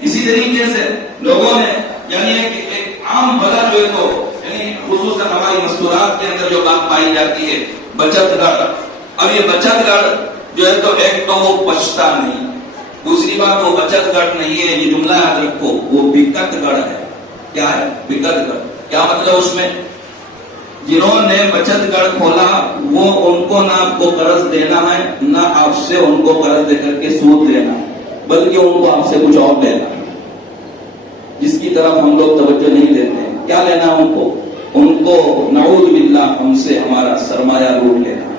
اسی طریقے سے لوگوں نے یعنی ایک عام بلا جو ہے تو یعنی خصوصاً ہماری مستورات کے اندر جو بات پائی جاتی ہے بچت گڑھ. اب یہ بچت گڑھ جو ہے تو ایک تو وہ پچتا نہیں، دوسری بات وہ بچت گڑھ نہیں ہے، یہ جملہ یاد رکھو، وہ بکت گڑھ ہے. کیا ہے بکت گڑھ؟ کیا مطلب اس میں جنہوں نے بچت گڑھ کھولا وہ ان کو نہ آپ کو قرض دینا ہے نہ آپ سے ان کو قرض دے کر کے سود لینا ہے، بلکہ ان کو آپ سے کچھ اور لینا ہے جس کی طرف ہم لوگ توجہ نہیں دیتے ہیں. کیا لینا ہے ان کو نعوذ باللہ ہم سے ہمارا سرمایہ لوٹ لینا ہے،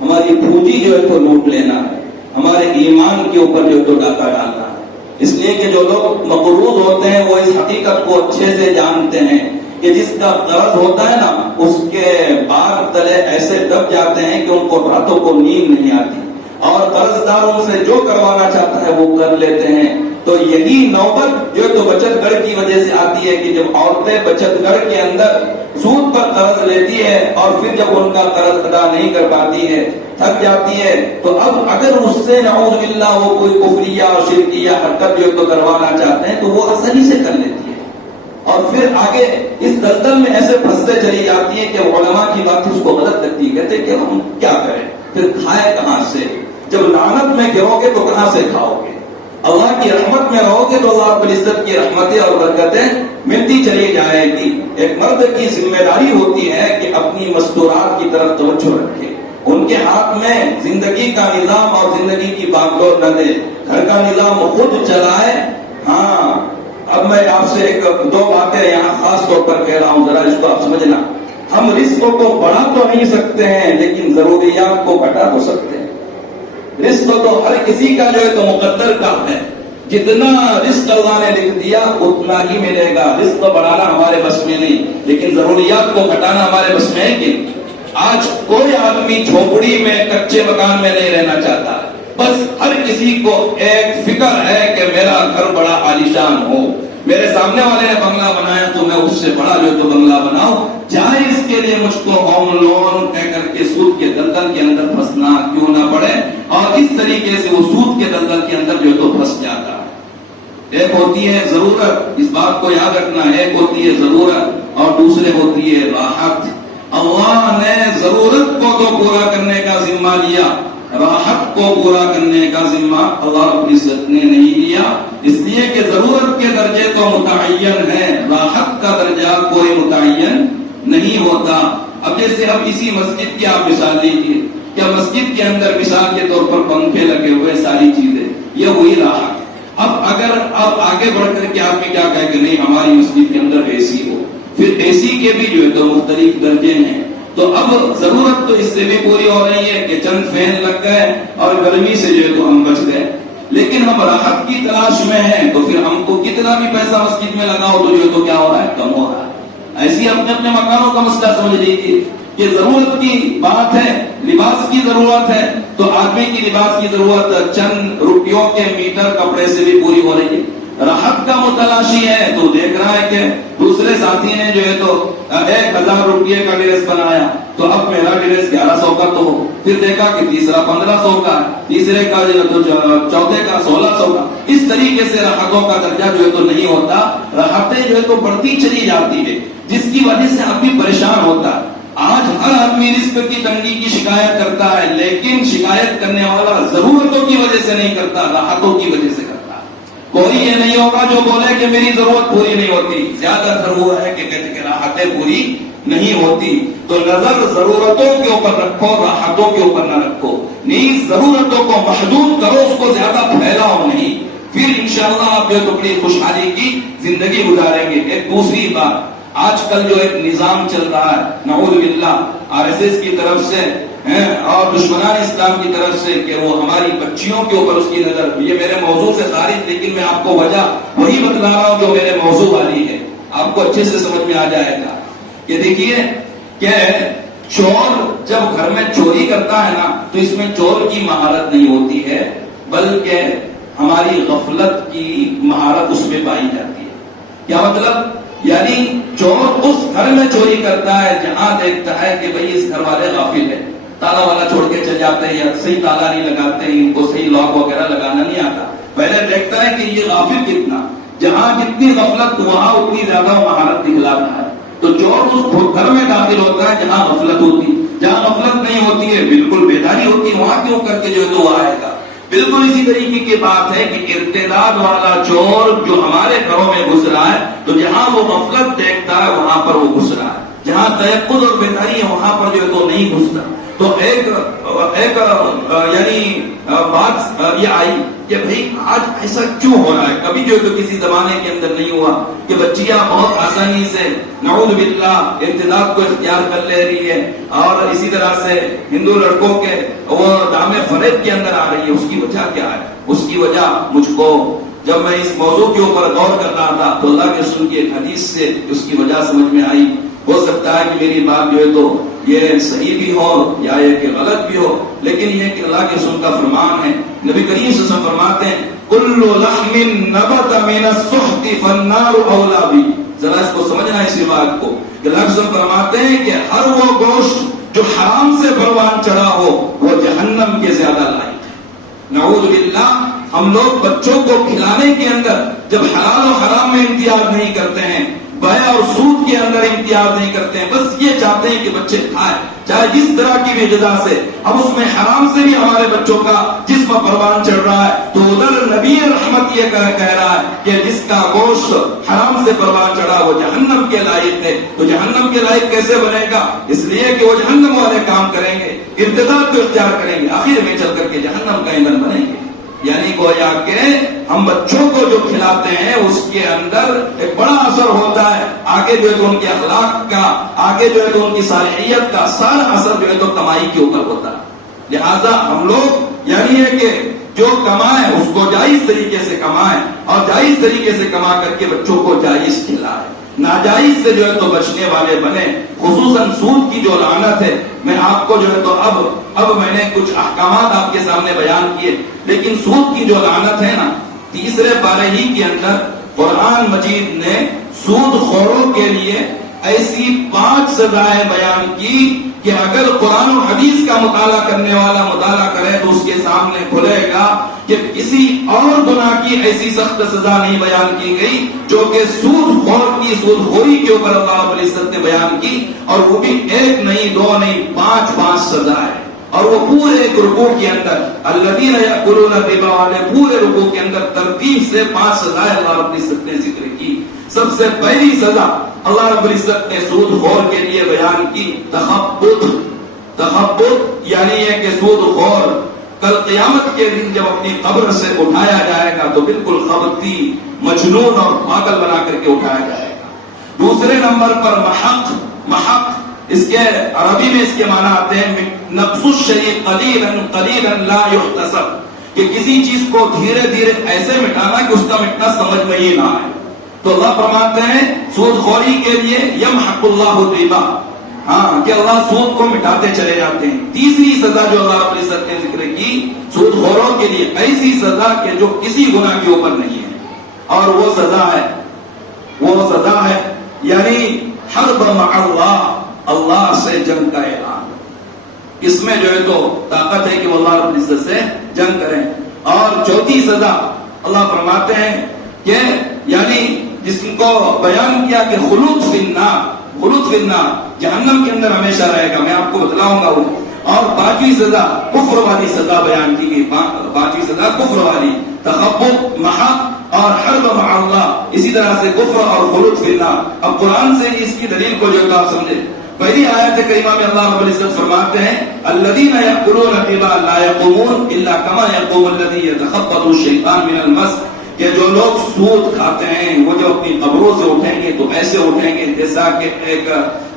ہماری پونجی جو ہے تو لوٹ لینا ہے، ہمارے ایمان کے اوپر جو ہے تو ڈاکہ ڈالنا ہے. اس لیے کہ جو لوگ مقروض ہوتے ہیں وہ اس حقیقت کو اچھے سے جانتے ہیں کہ جس کا قرض ہوتا ہے نا اس کے بار تلے ایسے دب جاتے ہیں کہ ان کو راتوں کو نیند نہیں آتی، اور قرض داروں سے جو کروانا چاہتا ہے وہ کر لیتے ہیں. تو یہی نوبت جو تو بچت گڑھ کی وجہ سے آتی ہے کہ جب عورتیں بچت گڑھ کے اندر سود پر قرض لیتی ہے اور پھر جب ان کا قرض ادا نہیں کر پاتی ہے، تھک جاتی ہے، تو اب اگر اس سے نعوذ باللہ وہ کوئی کفریہ اور شرکیہ حرکت جو تو کروانا چاہتے ہیں تو وہ آسانی سے کر لیتی ہے، اور پھر آگے اس دلدل میں ایسے پھنستے چلی جاتی ہے کہ علماء کی بات اس کو غلط لگتی ہے، کہتے کہ ہم کیا کریں، پھر کھائے کہاں سے؟ جب لعنت میں گرو گے تو کہاں سے کھاؤ گے؟ اللہ کی رحمت میں رہو گے تو اللہ رب العزت کی رحمتیں اور برکتیں ملتی چلی جائے گی. ایک مرد کی ذمہ داری ہوتی ہے کہ اپنی مستورات کی طرف توجہ رکھے، ان کے ہاتھ میں زندگی کا نظام اور زندگی کی باغ ڈور نہ دے، گھر کا نظام خود چلائے. ہاں اب میں آپ سے ایک دو باتیں یہاں خاص طور پر کہہ رہا ہوں، ذرا اس کو آپ سمجھنا. ہم رزق کو بڑھا تو نہیں سکتے ہیں لیکن ضروریات کو گھٹا تو سکتے ہیں. رزق تو ہر کسی کا جو ہے تو مقدر کا ہے، جتنا رزق اللہ نے لکھ دیا اتنا ہی ملے گا. رزق بڑھانا ہمارے بس میں نہیں لیکن ضروریات کو گھٹانا ہمارے بس میں ہے. کہ آج کوئی آدمی جھوپڑی میں کچے مکان میں نہیں رہنا چاہتا، بس ہر کسی کو ایک فکر ہے کہ میرا گھر بڑا عالیشان ہو، میرے سامنے والے نے بنگلہ بنایا تو میں اس سے بڑا جو تو بنگلہ بناؤں، چاہے اس کے لیے مجھ کو ہوم لون کہہ کر کے سود کے دلدل کے اندر پھنسنا کیوں نہ پڑے. اور اس طریقے سے وہ سود کے دلدل کے اندر جو تو پھنس جاتا ہے. ایک ہوتی ہے ضرورت، اس بات کو یاد رکھنا، ایک ہوتی ہے ضرورت اور دوسرے ہوتی ہے راحت. اللہ نے ضرورت کو تو پورا کرنے کا ذمہ لیا، راحت کو پورا کرنے کا ذمہ اللہ رب العزت نے نہیں لیا. اس لیے کہ ضرورت کے درجے تو متعین ہیں، راحت کا درجہ کوئی متعین نہیں ہوتا. اب جیسے اب اسی مسجد کی آپ مثال لیجیے، کیا مسجد کے اندر مثال کے طور پر پنکھے لگے ہوئے ساری چیزیں، یہ ہوئی راحت. اب اگر آپ آگے بڑھ کر کے آپ کیا کہیں کہ نہیں ہماری مسجد کے اندر اے سی ہو، پھر اے سی کے بھی جو ہے تو مختلف درجے ہیں. تو اب ضرورت تو اس سے بھی پوری ہو رہی ہے کہ چند فین لگ گئے اور گرمی سے جو ہے تو ہم بچ گئے، لیکن ہم راحت کی تلاش میں ہیں تو پھر ہم کو کتنا بھی پیسہ مسجد میں لگاؤ تو جو ہے تو کیا ہو رہا ہے، کم ہو رہا ہے. ایسی اپنے اپنے مکانوں کا مسئلہ سمجھ لیجیے کہ ضرورت کی بات ہے، لباس کی ضرورت ہے تو آدمی کی لباس کی ضرورت چند روپیوں کے میٹر کپڑے سے بھی پوری ہو رہی ہے. راحت کا متلاشی ہے تو دیکھ رہا ہے کہ دوسرے ساتھی نے جو ہے تو 1000 روپیے کا ڈریس بنایا تو اب میرا ڈریس 1100 کا تو ہو، پھر دیکھا کہ تیسرا 1500 کا، تیسرے کا جو ہے تو چوتھے کا 1600 کا. اس طریقے سے راحتوں کا درجہ جو ہے تو نہیں ہوتا، راحتیں جو ہے تو بڑھتی چلی جاتی ہے جس کی وجہ سے آدمی پریشان ہوتا ہے. آج ہر آدمی رزق کی تنگی کی شکایت کرتا ہے لیکن شکایت کرنے والا ضرورتوں کی وجہ سے نہیں کرتا، راحتوں کی وجہ سے کرتا. کوئی یہ نہیں ہوگا جو بولے کہ میری ضرورت پوری نہیں ہوتی، زیادہ تر وہ ہے کہ کہتے کہ راحتیں پوری نہیں ہوتی. تو نظر ضرورتوں کے اوپر رکھو، راحتوں کے اوپر نہ رکھو. نیز ضرورتوں کو محدود کرو، اس کو زیادہ پھیلاؤ نہیں، پھر انشاءاللہ آپ جو بڑی خوشحالی کی زندگی گزاریں گے. ایک دوسری بات، آج کل جو ایک نظام چل رہا ہے نعوذ باللہ RSS کی طرف سے اور دشمنان اسلام کی طرف سے کہ وہ ہماری بچیوں کے اوپر اس کی نظر، یہ میرے موضوع سے خارج لیکن میں آپ کو وجہ وہی بتلا رہا ہوں جو میرے موضوع والی ہے، آپ کو اچھے سے سمجھ میں آ جائے گا. کہ دیکھیے کہ چور جب گھر میں چوری کرتا ہے نا تو اس میں چور کی مہارت نہیں ہوتی ہے بلکہ ہماری غفلت کی مہارت اس میں پائی جاتی ہے. کیا مطلب؟ یعنی چور اس گھر میں چوری کرتا ہے جہاں دیکھتا ہے کہ بھئی اس گھر والے غافل ہے، تالا والا چھوڑ کے چل جاتے ہیں یا صحیح تالا نہیں لگاتے ہیں، ان کو صحیح لاک وغیرہ لگانا نہیں آتا، پہلے دیکھتا ہے کہ یہ غافل کتنا، جہاں جتنی غفلت وہاں اتنی زیادہ مہارت دکھلاتا ہے. تو چور اس گھر میں داخل ہوتا ہے جہاں غفلت ہوتی، جہاں غفلت نہیں ہوتی ہے بالکل بیداری ہوتی ہے، وہاں کیوں کر کے جو ہے تو وہ آئے گا. بالکل اسی طریقے کی بات ہے کہ ارتداد والا چور جو ہمارے گھروں میں گھس رہا ہے، تو جہاں وہ غفلت دیکھتا ہے وہاں پر وہ گھس رہا ہے، جہاں تیقظ اور بیداری ہے وہاں پر جو ہے تو نہیں گھستا. تو ایک یعنی بات یہ آئی کہ بھئی آج ایسا کیوں ہو رہا ہے. کبھی جو ہے تو کسی زمانے کے اندر نہیں ہوا کہ بچیاں بہت آسانی سے نعوذ باللہ ارتداد کو اختیار کر لے رہی ہے، اور اسی طرح سے ہندو لڑکوں کے وہ دام فریب کے اندر آ رہی ہے. اس کی وجہ کیا ہے؟ اس کی وجہ مجھ کو جب میں اس موضوع کے اوپر غور کر رہا تھا تو اللہ کے رسول کی ایک حدیث سے اس کی وجہ سمجھ میں آئی. ہو سکتا ہے کہ میری بات جو ہے تو یہ صحیح بھی ہو یا یہ کہ غلط بھی ہو، لیکن یہ کہ اللہ کے رسول کا فرمان ہے. نبی کریم صلی اللہ علیہ وسلم فرماتے ہیں کل لحم نبت من السحت فالنار اولا بھی. ذرا اس کو سمجھنا اس بات کو کہ اللہ کے رسول فرماتے ہیں کہ ہر وہ گوشت جو حرام سے پروان چڑھا ہو وہ جہنم کے زیادہ لائق ہے. نعوذ باللہ. ہم لوگ بچوں کو کھلانے کے اندر جب حلال و حرام میں امتیاز نہیں کرتے ہیں، بیع اور سود کے اندر امتیاز نہیں کرتے ہیں، بس یہ چاہتے ہیں کہ بچے کھائیں چاہے جس طرح کی بھی غذا سے. اب اس میں حرام سے بھی ہمارے بچوں کا جسم پروان چڑھ رہا ہے، تو ادھر نبی رحمت یہ کہہ رہا ہے کہ جس کا گوشت حرام سے پروان چڑھا وہ جہنم کے لائق ہے. تو جہنم کے لائق کیسے بنے گا؟ اس لیے کہ وہ جہنم والے کام کریں گے، ارتداد کو اختیار کریں گے، آخر میں چل کر کے جہنم کا ایندھن بنیں گے. یعنی گویا کہ ہم بچوں کو جو کھلاتے ہیں اس کے اندر ایک بڑا اثر ہوتا ہے، آگے جو ہے تو ان کے اخلاق کا، آگے جو ہے تو ان کی صالحیت کا سارا اثر جو ہے تو کمائی کے اوپر ہوتا ہے. لہذا ہم لوگ یعنی ہے کہ جو کمائیں اس کو جائز طریقے سے کمائیں اور جائز طریقے سے کما کر کے بچوں کو جائز کھلائیں، ناجائز سے جو ہے تو بچنے والے بنے. خصوصاً سود کی جو لعنت ہے، میں آپ کو جو ہے تو اب میں نے کچھ احکامات آپ کے سامنے بیان کیے، لیکن سود کی جو لعنت ہے نا، تیسرے پارے ہی کے اندر قرآن مجید نے سود خوروں کے لیے ایسی 5 سزائیں بیان کی کہ اگر قرآن و حدیث کا مطالعہ کرنے والا مطالعہ کرے تو اس کے سامنے کھلے گا کہ کسی اور گناہ کی ایسی سخت سزا نہیں بیان کی گئی جو کہ سود خور کی سود خوری کے اوپر اللہ رب العزت نے بیان کی، اور وہ بھی 1 نہیں 2 نہیں 5 سزائیں. اور وہ پورے ایک رکوع کے اندر الذین یأکلون الربا والے پورے رکوع کے اندر ترتیب سے 5 سزائیں اللہ رب العزت نے ذکر کی. سب سے پہلی سزا اللہ رب العزت نے سود خور کے لیے بیان کی تخبط، یعنی یہ کہ سود خور کل قیامت کے دن جب اپنی قبر سے اٹھایا جائے گا تو بالکل خبطی، مجنون اور پاگل بنا کر کے اٹھایا جائے گا. دوسرے نمبر پر محق، اس کے عربی میں اس کے معنی آتے ہیں نقص الشیء قلیلا لا یحتسب، کہ کسی چیز کو دھیرے دھیرے ایسے مٹانا کہ اس کا مٹنا سمجھ میں ہی نہ آئے. تو اللہ فرماتے ہیں سود خوری کے لیے یمحق اللہ الربا، ہاں کہ اللہ سود کو مٹاتے چلے جاتے ہیں. تیسری سزا جو اللہ رب العزت نے ذکر کی سود خوروں کے لیے ایسی سزا کہ جو کسی گناہ کے اوپر نہیں ہے، اور وہ سزا ہے یعنی حرب مع اللہ سے جنگ کا اعلان. اس میں جو ہے تو طاقت ہے کہ وہ اللہ رب العزت سے جنگ کریں. اور چوتھی سزا اللہ فرماتے ہیں کہ یعنی جس کو بیان کیا کہ خلود فی النار، جہنم کے اندر ہمیشہ رہے گا، میں آپ کو بتلاؤں گا وہ. اور 5ویں سزا کفر والی سزا بیان کی گئی، 5ویں سزا کفر والی، تخبط، محق اور حرب مع اللہ، اسی طرح سے کفر اور خلود فی النار. اب قرآن سے اس کی دلیل کو جو آپ سمجھے. پہلی آیت کریمہ میں اللہ رب العزت فرماتے ہیں الذین یأکلون الربا لا یقومون الا کما یقوم الذی یتخبطه الشیطان من المس، کہ جو لوگ سود کھاتے ہیں وہ جو اپنی قبروں سے اٹھیں گے تو ایسے اٹھیں گے جیسا کہ ایک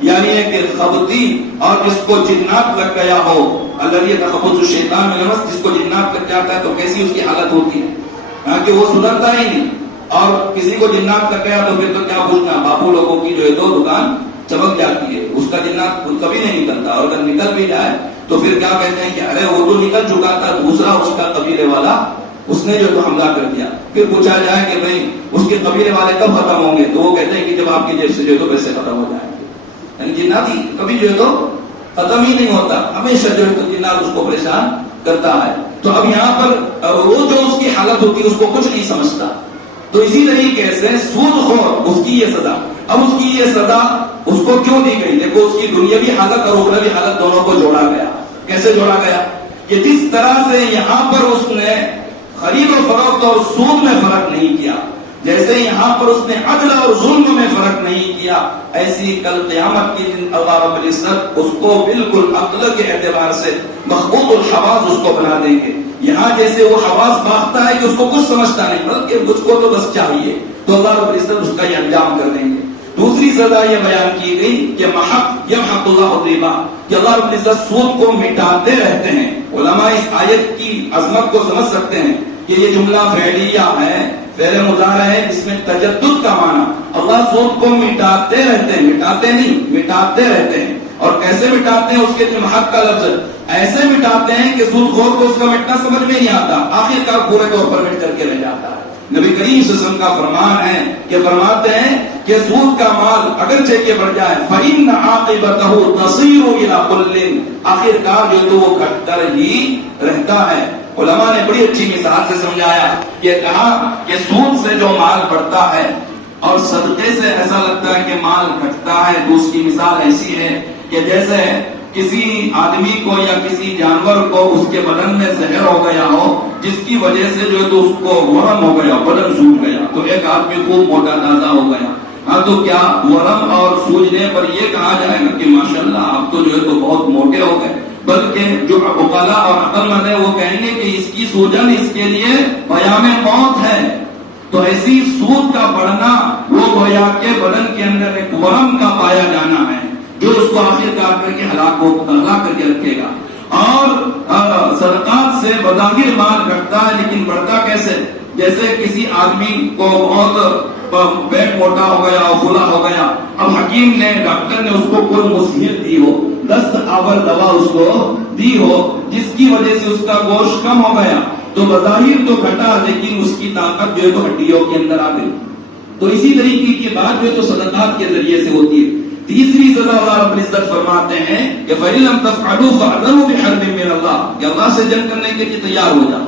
یعنی ایک خبطی اور جس کو جنات لگ گیا ہو. الذی یتخبطه الشیطان من المس، جس کو جنات لگ جاتا ہے تو کیسی اس کی حالت ہوتی ہے کہ وہ سدھرتا ہی نہیں. اور کسی کو جنات لگ گیا تو پھر تو کیا پوچھنا، باپو لوگوں کی جو ہے تو دکان چمک جاتی ہے، اس کا جنات کبھی نہیں نکلتا، اور اگر نکل بھی جائے تو پھر کیا کہتے ہیں کہ ارے وہ تو نکل چکا تھا، دوسرا اس کا قبیلے والا اس نے جو تو حملہ کر دیا. پھر پوچھا جائے کہ بھائی اس کے قبیلے والے کب ختم ہوں گے، تو وہ کہتے ہیں کہ جب آپ کی جیب سے جو تو پیسے ختم ہو جائیں گے. یعنی جنات کبھی جو ہے تو ختم ہی نہیں ہوتا، ہمیشہ جو ہے تو جنات اس کو پریشان کرتا ہے. تو اب یہاں پر وہ جو اس کی حالت ہوتی ہے اس کو کچھ نہیں سمجھتا. تو اسی طریقے سے سود خور اس کی یہ سزا. اب اس کی یہ سزا اس کو کیوں دی گئی؟ دیکھو اس کی دنیاوی حالت اور اخروی حالت دونوں کو جوڑا گیا. کیسے جوڑا گیا؟ کہ جس طرح سے یہاں پر اس نے خرید و فروخت اور سود میں فرق نہیں کیا، جیسے یہاں پر اس نے عدل اور ظلم میں فرق نہیں کیا، ایسی کل قیامت کے دن اللہ رب العزت اس کو بالکل عقل کے اعتبار سے محبوب الحواس اس کو بنا دیں گے. یہاں جیسے وہ حواس باغتا ہے کہ اس کو کچھ سمجھتا نہیں، بلکہ مجھ کو تو بس چاہیے، تو اللہ رب العزت اس کا یہ انجام کر دیں گے. دوسری سزا یہ بیان کی گئی کہ محق یمحق اللہ الربا، کہ اللہ رب العزت سود کو مٹاتے رہتے ہیں. علماء اس آیت کی عظمت کو سمجھ سکتے ہیں کہ یہ جملہ فعلیہ ہے، فعل مضارع ہے، جس میں تجدد کا معنی. اللہ سود کو مٹاتے رہتے ہیں، مٹاتے نہیں، مٹاتے رہتے ہیں. اور کیسے مٹاتے ہیں؟ اس کے لیے محق کا لفظ ایسے مٹاتے ہیں کہ سود خور کو اس کا مٹنا سمجھ میں نہیں آتا، آخر کار پورے طور پر مٹ کر کے رہ جاتا ہے. نبی کریم صلی اللہ علیہ وسلم کا فرمان ہے کہ فرماتے ہیں کہ سود کا مال اگرچہ کہ بڑھ جائے فَإِنَّ عَاقِبَتَهُ تَصِيرُ إِلَى كُلٍّ، آخر کار جو تو وہ گھٹ کر ہی رہتا ہے. علماء نے بڑی اچھی مثال سے سمجھایا، یہ کہا کہ سود سے جو مال بڑھتا ہے اور صدقے سے ایسا لگتا ہے کہ مال گھٹتا ہے، تو اس کی مثال ایسی ہے کہ جیسے کسی آدمی کو یا کسی جانور کو اس کے بدن میں زہر ہو گیا ہو، جس کی وجہ سے جو ہے تو اس کو ورم ہو گیا، بدن سوج گیا، تو ایک آدمی خوب موٹا تازہ ہو گیا. ہاں تو کیا ورم اور سوجنے پر یہ کہا جائے گا کہ ماشاءاللہ آپ تو جو ہے تو بہت موٹے ہو گئے؟ بلکہ جو عقلاء اور عقل مند ہے وہ کہیں گے کہ اس کی سوجن اس کے لیے پیام موت ہے. تو ایسی سود کا بڑھنا وہ گویا کے بدن کے اندر ایک ورم کا پایا جانا ہے جو اس کو آخر کار کر کے ہلاک کر کے رکھے گا. اور صدقات سے بظاہر مال گھٹتا ہے، لیکن بڑھتا کیسے؟ جیسے کسی آدمی کو بہت پیٹ موٹا ہو گیا، کھلا ہو گیا، اب حکیم نے، ڈاکٹر نے اس کو کوئی مسہل دی ہو، دست آور دوا اس کو دی ہو، جس کی وجہ سے اس کا گوشت کم ہو گیا، تو بظاہر تو گھٹا، لیکن اس کی طاقت جو ہے تو ہڈیوں کے اندر آ گئی. تو اسی طریقے کی بات جو ہے تو صدقات کے ذریعے سے ہوتی ہے. تیسری سزا اللہ رب العزت فرماتے ہیں کہ فَإِن لَمْ تَفْعَلُوا فَأْذَنُوا بِحَرْبٍ مِّنَ اللَّهِ، کہ اللہ سے جنگ کرنے کے لیے تیار ہو جاؤ.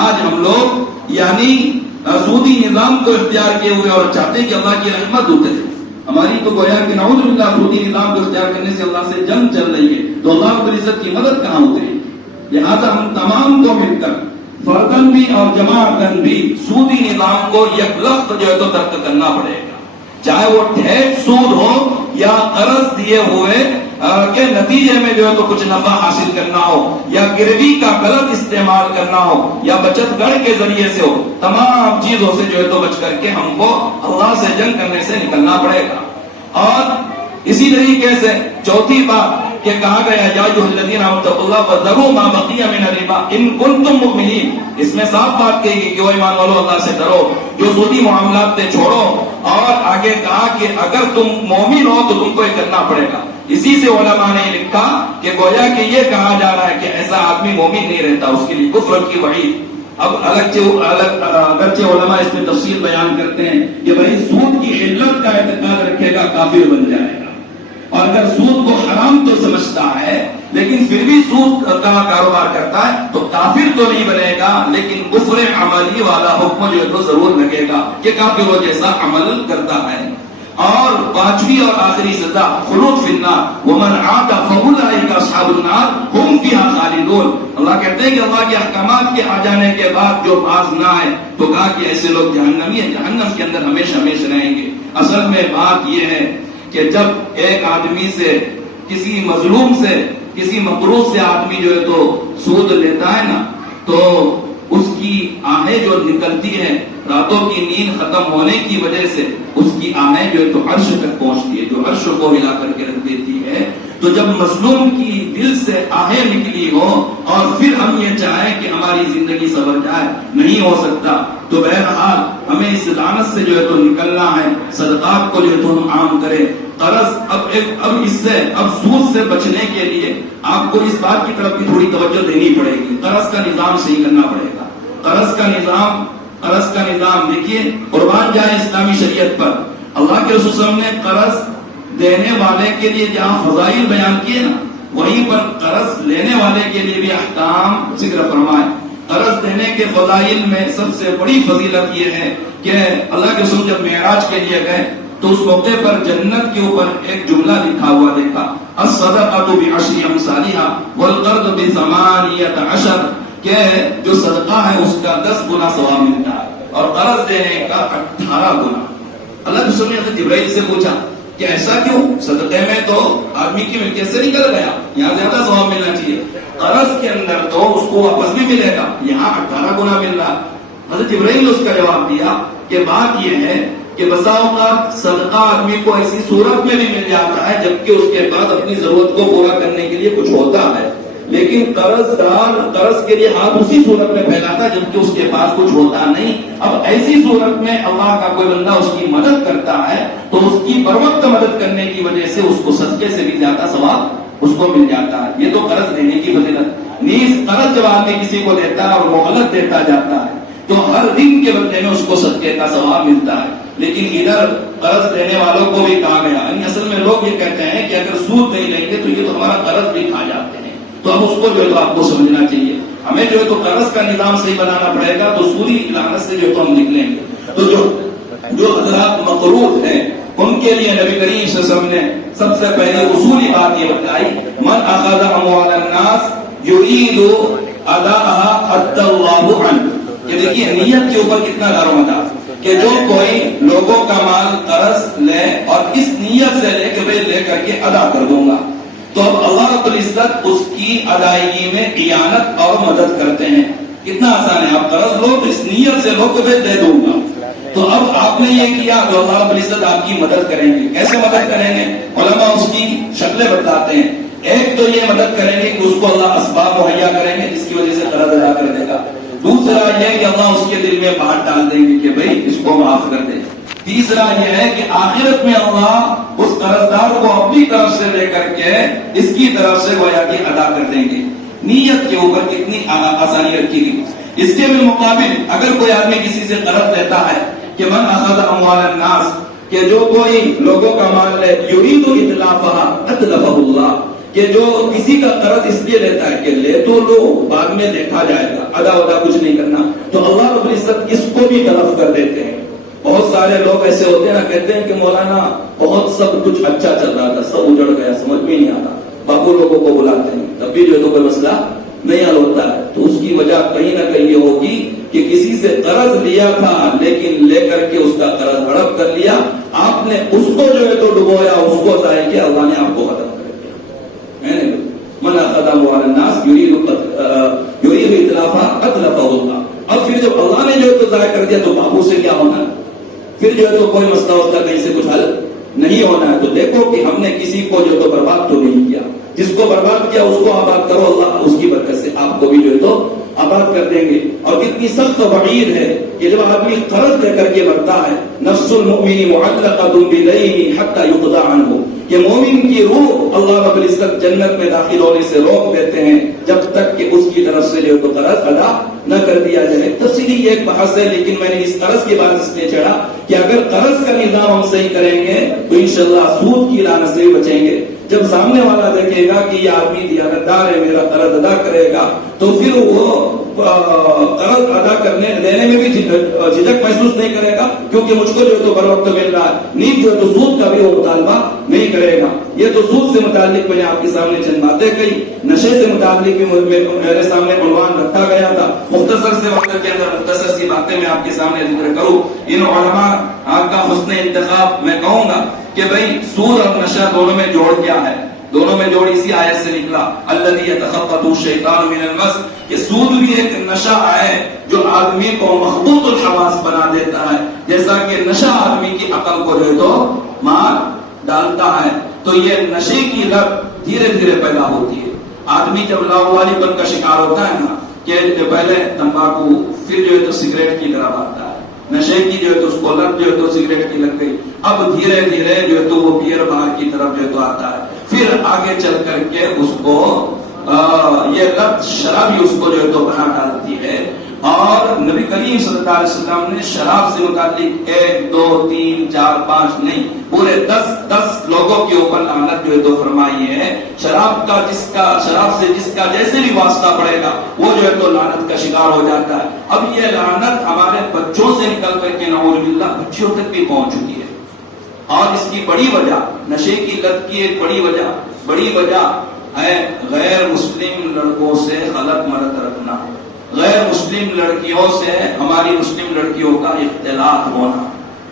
آج ہم لوگ یعنی سودی نظام کو اختیار کیے ہوئے اور چاہتے ہیں کہ اللہ کی رحمت اترے. ہماری تو گویا کہ نعوذ باللہ سودی نظام کو اختیار کرنے سے اللہ سے جنگ چل رہی ہے، تو اللہ رب العزت کی مدد کہاں اترے؟ لہٰذا ہم تمام کو مل کر فردن بھی اور جماعتن بھی سودی نظام کو یک لخت جو ہے تو ترک کرنا پڑے گا. چاہے وہ ٹھیک سود ہو یا قرض دیے ہوئے کے نتیجے میں جو ہے تو کچھ نفع حاصل کرنا ہو، یا گروی کا غلط استعمال کرنا ہو، یا بچت گھر کے ذریعے سے ہو، تمام چیزوں سے جو ہے تو بچ کر کے ہم کو اللہ سے جنگ کرنے سے نکلنا پڑے گا. اور اسی طریقے سے چوتھی بات کہ کہا گیا یا ایھا الذین آمنوا اتقوا اللہ وذروا ما بقی من الربا ان کنتم مؤمنین. اس میں صاف بات کہی گئی کہ وہ ایمان والو اللہ سے ڈرو، جو سودی معاملات سے چھوڑو، اور آگے کہا کہ اگر تم مومن ہو تو تم کو یہ کرنا پڑے گا. اسی سے علماء نے لکھا کہ گویا کہ یہ کہا جا رہا ہے کہ ایسا آدمی مومن نہیں رہتا، اس کے لیے کفر کی وعید. اب اگرچہ علماء اس میں تفصیل بیان کرتے ہیں کہ بھائی سود کی علت کا اعتقاد رکھے گا کافر بن جائے گا، اور اگر سود کو حرام تو سمجھتا ہے لیکن پھر بھی سود کا کاروبار کرتا ہے تو کافر تو نہیں بنے گا، لیکن کفر عملی والا حکم جو ہے تو ضرور لگے گا کہ کافروں جیسا عمل کرتا ہے. اور پانچویں اور آخری سزا خلود فی النار ومن عاد فاولئک اصحاب النار هم فیها خالدون. اللہ کہتے ہیں کہ اللہ کے احکامات کے آ جانے کے بعد جو باز نہ آئے تو کہا کہ ایسے لوگ جہنمی ہیں، جہنم کے اندر ہمیشہ ہمیشہ رہیں گے. اصل میں بات یہ ہے کہ جب ایک آدمی سے، کسی مظلوم سے، کسی مقروض سے آدمی جو ہے تو سود لیتا ہے نا، تو اس کی آہیں جو نکلتی ہے راتوں کی نیند ختم ہونے کی وجہ سے، اس کی آہیں جو ہے تو عرش تک پہنچتی ہے، جو عرش کو ہلا کر کے رکھ دیتی ہے. تو جب مظلوم کی دل سے آہیں نکلی ہو اور پھر ہم یہ چاہیں کہ ہماری زندگی سنور جائے، نہیں ہو سکتا. تو بہرحال ہمیں اس لعنت سے جو ہے تو نکلنا ہے، صدقات کو جو ہے تو ہم عام کریں. قرض اب اس سے، اب سود سے بچنے کے لیے آپ کو اس بات کی طرف بھی تھوڑی توجہ دینی پڑے گی. قرض کا نظام صحیح کرنا پڑے گا. قرض کا نظام دیکھیے، قربان جائے اسلامی شریعت پر. اللہ کے رسول صلی اللہ علیہ وسلم نے قرض دینے والے کے لیے جہاں فضائل بیان کیے نا، وہیں پر قرض لینے والے کے لیے بھی احکام ذکر فرمائے. قرض دینے کے فضائل میں سب سے بڑی فضیلت یہ ہے کہ اللہ کے رسول جب معراج کے لیے گئے تو اس موقع پر جنت کے اوپر ایک جملہ لکھا ہوا دیکھا, الصدقۃ بعشر امثالها والقرض بثمانیۃ عشر, کہ جو صدقہ ہے اس کا 10 گنا ثواب ملتا ہے اور قرض دینے کا 18 گنا. اللہ کے رسول نے حضرت جبرائیل سے پوچھا کہ ایسا کیوں؟ صدقے میں تو آدمی کی ملکیت سے نکل گیا, یہاں زیادہ ثواب ملنا چاہیے. قرض کے اندر تو اس کو واپس بھی ملے گا, یہاں 18 گنا مل رہا. حضرت جبرائیل نے اس کا جواب دیا کہ بات یہ ہے کہ بسا اوقات صدقہ آدمی کو ایسی صورت میں بھی مل جاتا ہے جبکہ اس کے پاس اپنی ضرورت کو پورا کرنے کے لیے کچھ ہوتا ہے, لیکن قرض دار قرض کے لیے ہاتھ اسی صورت میں پھیلاتا ہے جبکہ اس کے پاس کچھ ہوتا نہیں. اب ایسی صورت میں اللہ کا کوئی بندہ اس کی مدد کرتا ہے تو اس کی بروقت مدد کرنے کی وجہ سے اس کو صدقے سے بھی زیادہ ثواب اس کو مل جاتا ہے. یہ تو قرض دینے کی فضیلت. نیز قرض جب آدمی کسی کو دیتا ہے اور مہلت دیتا جاتا ہے تو ہر دن کے بدلے میں اس کو صدقے کا ثواب ملتا ہے. لیکن ادھر قرض دینے والوں کو بھی کہا گیا, یعنی اصل میں لوگ یہ کہتے ہیں کہ اگر سود نہیں لیں گے تو یہ تو ہمارا قرض بھی کھا جاتے ہیں, تو اب اس کو جو ہے تو آپ کو سمجھنا چاہیے. ہمیں جو ہے تو قرض کا نظام صحیح بنانا پڑے گا, تو سودی لعنت سے جو ہے تو ہم نکلیں گے. تو جو حضرات مقروض ہیں ان کے لیے نبی کریم صلی اللہ علیہ وسلم نے سب سے پہلے اصولی بات یہ بتائی, من اخذ اموال الناس یرید اداءها حتى الله عنه. یہ دیکھیے نیت کے اوپر کتنا دار و مدار کہ جو کوئی لوگوں کا مال قرض لے اور اس نیت سے لے کے لے کر کے ادا کر دوں گا, تو اب اللہ رب العزت اس کی ادائیگی میں اعانت اور مدد کرتے ہیں. کتنا آسان ہے, آپ قرض لو تو اس نیت سے لو کہ دے دوں گا, تو اب آپ نے یہ کیا تو اللہ رب العزت آپ کی مدد کریں گے. کیسے مدد کریں گے؟ علماء اس کی شکلیں بتلاتے ہیں. ایک تو یہ مدد کریں گے کہ اس کو اللہ اسباب مہیا کریں گے جس کی وجہ سے قرض ادا کر دے گا. دوسرا یہ کہ اللہ اس کے دل میں بات ڈال دیں گے کہ بھائی اس کو معاف کر دے. تیسرا یہ ہے کہ آخرت میں اللہ اس قرضدار کو اپنی طرف سے لے کر کے اس کی طرف سے گویا کہ ادا کر دیں گے. نیت کے اوپر کتنی آسانی رکھی گئی. اس کے بالمقابل اگر کوئی آدمی کسی سے قرض لیتا ہے کہ من اخذ اموال الناس, کہ جو کوئی لوگوں کا مال لے, یرید اتلافها اتلفه اللہ, کہ جو کسی کا قرض اس لیے لیتا ہے کہ لے تو لو بعد میں دیکھا جائے گا, ادا ودا کچھ نہیں کرنا, تو اللہ رب العزت اس کو بھی تلف کر دیتے ہیں. بہت سارے لوگ ایسے ہوتے ہیں نا, کہتے ہیں کہ مولانا بہت سب کچھ اچھا چل رہا تھا, سب اجڑ گیا, سمجھ میں نہیں آتا. باپو لوگوں کو بلاتے ہیں تب بھی جو ہے تو کوئی مسئلہ نہیں حل ہوتا ہے. تو اس کی وجہ کہیں نہ کہیں یہ ہوگی کہ کسی سے قرض لیا تھا لیکن لے کر کے اس کا قرض ہڑپ کر لیا, آپ نے اس کو جو ہے تو ڈبویا, اس کو ضائع کیا, اللہ نے آپ کو ختم کر دیا. من اخذ اموال الناس یرید اتلافها اتلفه اللہ. اب پھر جب اللہ نے جو ہے تو ضائع کر دیا تو باپو سے کیا ہونا ہے؟ پھر جو ہے تو کوئی مسئلہ ہوتا کہیں سے کچھ حل نہیں ہونا ہے. تو دیکھو کہ ہم نے کسی کو جو تو برباد تو نہیں کیا, جس کو برباد کیا اس کو آباد کرو, اللہ اس کی برکت سے آپ کو بھی جو ہے تو آباد کر دیں گے. اور کتنی سخت وعید ہے کہ جب آدمی قرض لے کر کے مرتا ہے, نفس المؤمن معلقۃ بدینہ حتی یقضى عنہ, کہ مومن کی روح اللہ رب العزت جنت میں داخل ہونے سے روک دیتے ہیں جب تک کہ اس کی طرف سے جو تو قرض ادا نہ کر دیا جائے. تفصیلی یہ ایک بحث ہے, لیکن میں نے اس قرض کی بات اس لیے چھیڑا کہ اگر قرض کا نظام ہم صحیح کریں گے تو انشاءاللہ سود کی لعنت سے بھی بچیں گے. جب سامنے والا دیکھے گا کہ یہ آدمی دیانتدار ہے, میرا قرض ادا کرے گا, تو پھر وہ قرض ادا کرنے دینے میں بھی جھجک محسوس نہیں کرے گا, کیونکہ مجھ کو جو تو بر وقت مل رہا ہے. نیز جو تو سود کا بھی وہ مطالبہ نہیں کرے گا. یہ تو سود سے متعلق میں نے آپ کے سامنے چند باتیں کہی. نشے سے متعلق بھی میرے سامنے عنوان رکھا گیا تھا. مختصر سے وقت کے اندر مختصر سی باتیں میں آپ کے سامنے ذکر کروں. ان علماء آپ کا حسن انتخاب میں کہوں گا کہ بھائی سود اور نشہ دونوں میں جوڑ کیا ہے؟ دونوں میں جوڑ اسی آیت سے نکلا, الذی یتخبطہ الشیطان من المس, کہ سود بھی ایک نشہ ہے جو آدمی کو مخبوط الحواس بنا دیتا ہے. جیسا کہ نشہ آدمی کی عقل کو جو تو مار ڈالتا ہے, تو یہ نشے کی لت دھیرے دھیرے پیدا ہوتی ہے. آدمی جب لاوالی پن کا شکار ہوتا ہے نا, کہ پہلے تمباکو, پھر جو ہے تو سگریٹ کی طرف آتا ہے, نشے کی جو ہے تو اس کو لت جو ہے تو سگریٹ کی لگ گئی, اب دھیرے دھیرے جو ہے تو وہ بیئر بار کی طرف جو ہے تو آتا ہے, پھر آگے چل کر کے اس کو یہ لت شرابی اس کو جو ہے تو بنا ڈالتی ہے. اور نبی کریم صلی اللہ علیہ وسلم نے شراب سے متعلق 1 2 3 4 5 نہیں پورے 10 لوگوں کے اوپر لعنت جو ہے تو فرمائی ہے. شراب سے جس کا جیسے بھی واسطہ پڑے گا وہ جو ہے تو لعنت کا شکار ہو جاتا ہے. اب یہ لعنت ہمارے بچوں سے نکل کر کے نعوذ باللہ بچیوں تک بھی پہنچ چکی ہے. اور اس کی بڑی وجہ نشے کی لت کی ایک بڑی وجہ ہے غیر مسلم لڑکوں سے غلط مرد رکھنا، غیر مسلم لڑکیوں سے ہماری مسلم لڑکیوں کا اختلاط ہونا.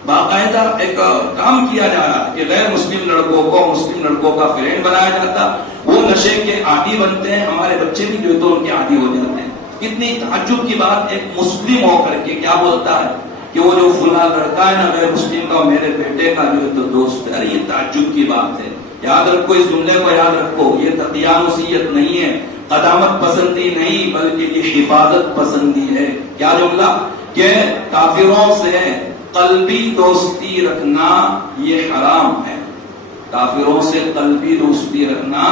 باقاعدہ ایک کام کیا جا رہا ہے کہ غیر مسلم لڑکوں کو مسلم لڑکوں کا فرینڈ بنایا جاتا، وہ نشے کے عادی بنتے ہیں، ہمارے بچے بھی جو ہے تو ان کے عادی ہو جاتے ہیں. کتنی تعجب کی بات، ایک مسلم ہو کر کے کیا بولتا ہے کہ وہ جو فلاں لڑکا ہے نا غیر مسلم کا میرے بیٹے کا جو ہے تو دوست ہے. یہ تعجب کی بات ہے. یاد رکھو، اس جملے کو یاد رکھو، یہ تقیانوسیت نہیں ہے، قدامت پسندی نہیں، بلکہ یہ حفاظت پسندی ہے. کیا جملہ کہ کافروں سے قلبی دوستی رکھنا یہ حرام ہے. کافروں سے قلبی دوستی رکھنا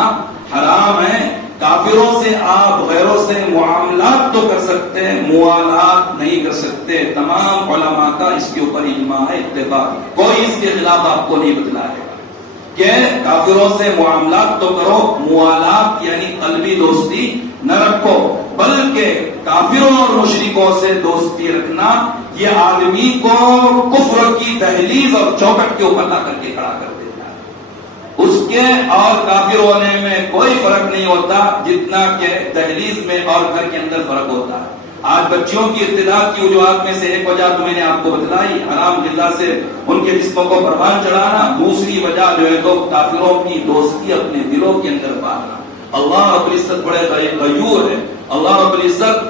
حرام ہے. کافروں سے آپ غیروں سے معاملات تو کر سکتے ہیں، موالات نہیں کر سکتے. تمام علماء کا اس کے اوپر اجماع ہے، اتفاق، کوئی اس کے خلاف آپ کو نہیں بتلائے کہ کافروں سے معاملات تو کرو، موالات یعنی قلبی دوستی نہ رکھو. بلکہ کافروں اور مشرکوں سے دوستی رکھنا یہ آدمی کو کفر کی دہلیز اور چوکٹ کے اوپر لا کر کے کھڑا کر دیتا ہے. اس کے اور کافر ہونے میں کوئی فرق نہیں ہوتا جتنا کہ دہلیز میں اور گھر کے اندر فرق ہوتا ہے. آج بچیوں کی ارتداد کی وجوہات میں سے ایک وجہ تو میں نے آپ کو بتلائی، حرام غذا سے ان کے جسموں کو پروان چڑھانا. دوسری وجہ جو ہے تو کافروں کی دوستی اپنے دلوں کے اندر پالنا. اللہ رب العزت بڑے غیور ہے. اللہ رب العزت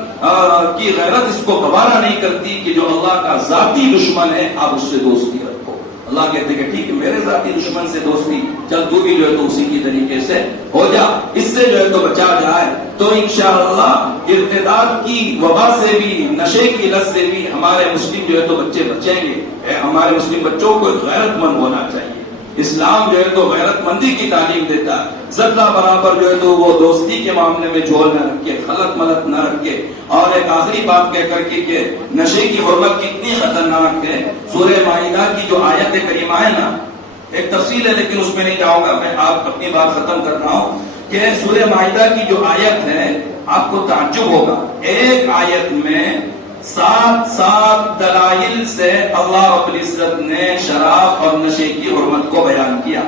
کی غیرت اس کو گوارا نہیں کرتی کہ جو اللہ کا ذاتی دشمن ہے آپ اس سے دوستی رکھو. اللہ کہتے کہ ٹھیک ہے میرے ذاتی دشمن سے دوستی، چل تو بھی جو ہے تو اسی کی طریقے سے ہو جا، اس سے جو ہے تو بچا جائے. تو انشاءاللہ ارتداد کی وبا سے بھی، نشے کی لت سے بھی ہمارے مسلم جو ہے تو بچے بچیں گے. ہمارے مسلم بچوں کو غیرت مند ہونا چاہیے. اسلام جو ہے تو غیرت مندی کی تعلیم دیتا ہے. ذرہ برابر جو ہے تو وہ دوستی کے معاملے میں جھول نہ رکھے، خلط ملط نہ رکھے. اور ایک آخری بات کہہ کر کے کہ نشے کی حرمت کتنی خطرناک ہے. سورہ مائدہ کی جو آیت کریمہ ہے نا، ایک تفصیل ہے لیکن اس میں نہیں جاؤں گا، میں آپ اپنی بات ختم کر رہا ہوں کہ سورہ مائدہ کی جو آیت ہے آپ کو تعجب ہوگا. ایک آیت میں 7 دلائل سے اللہ رب العزت نے شراب اور نشے کی حرمت کو بیان کیا.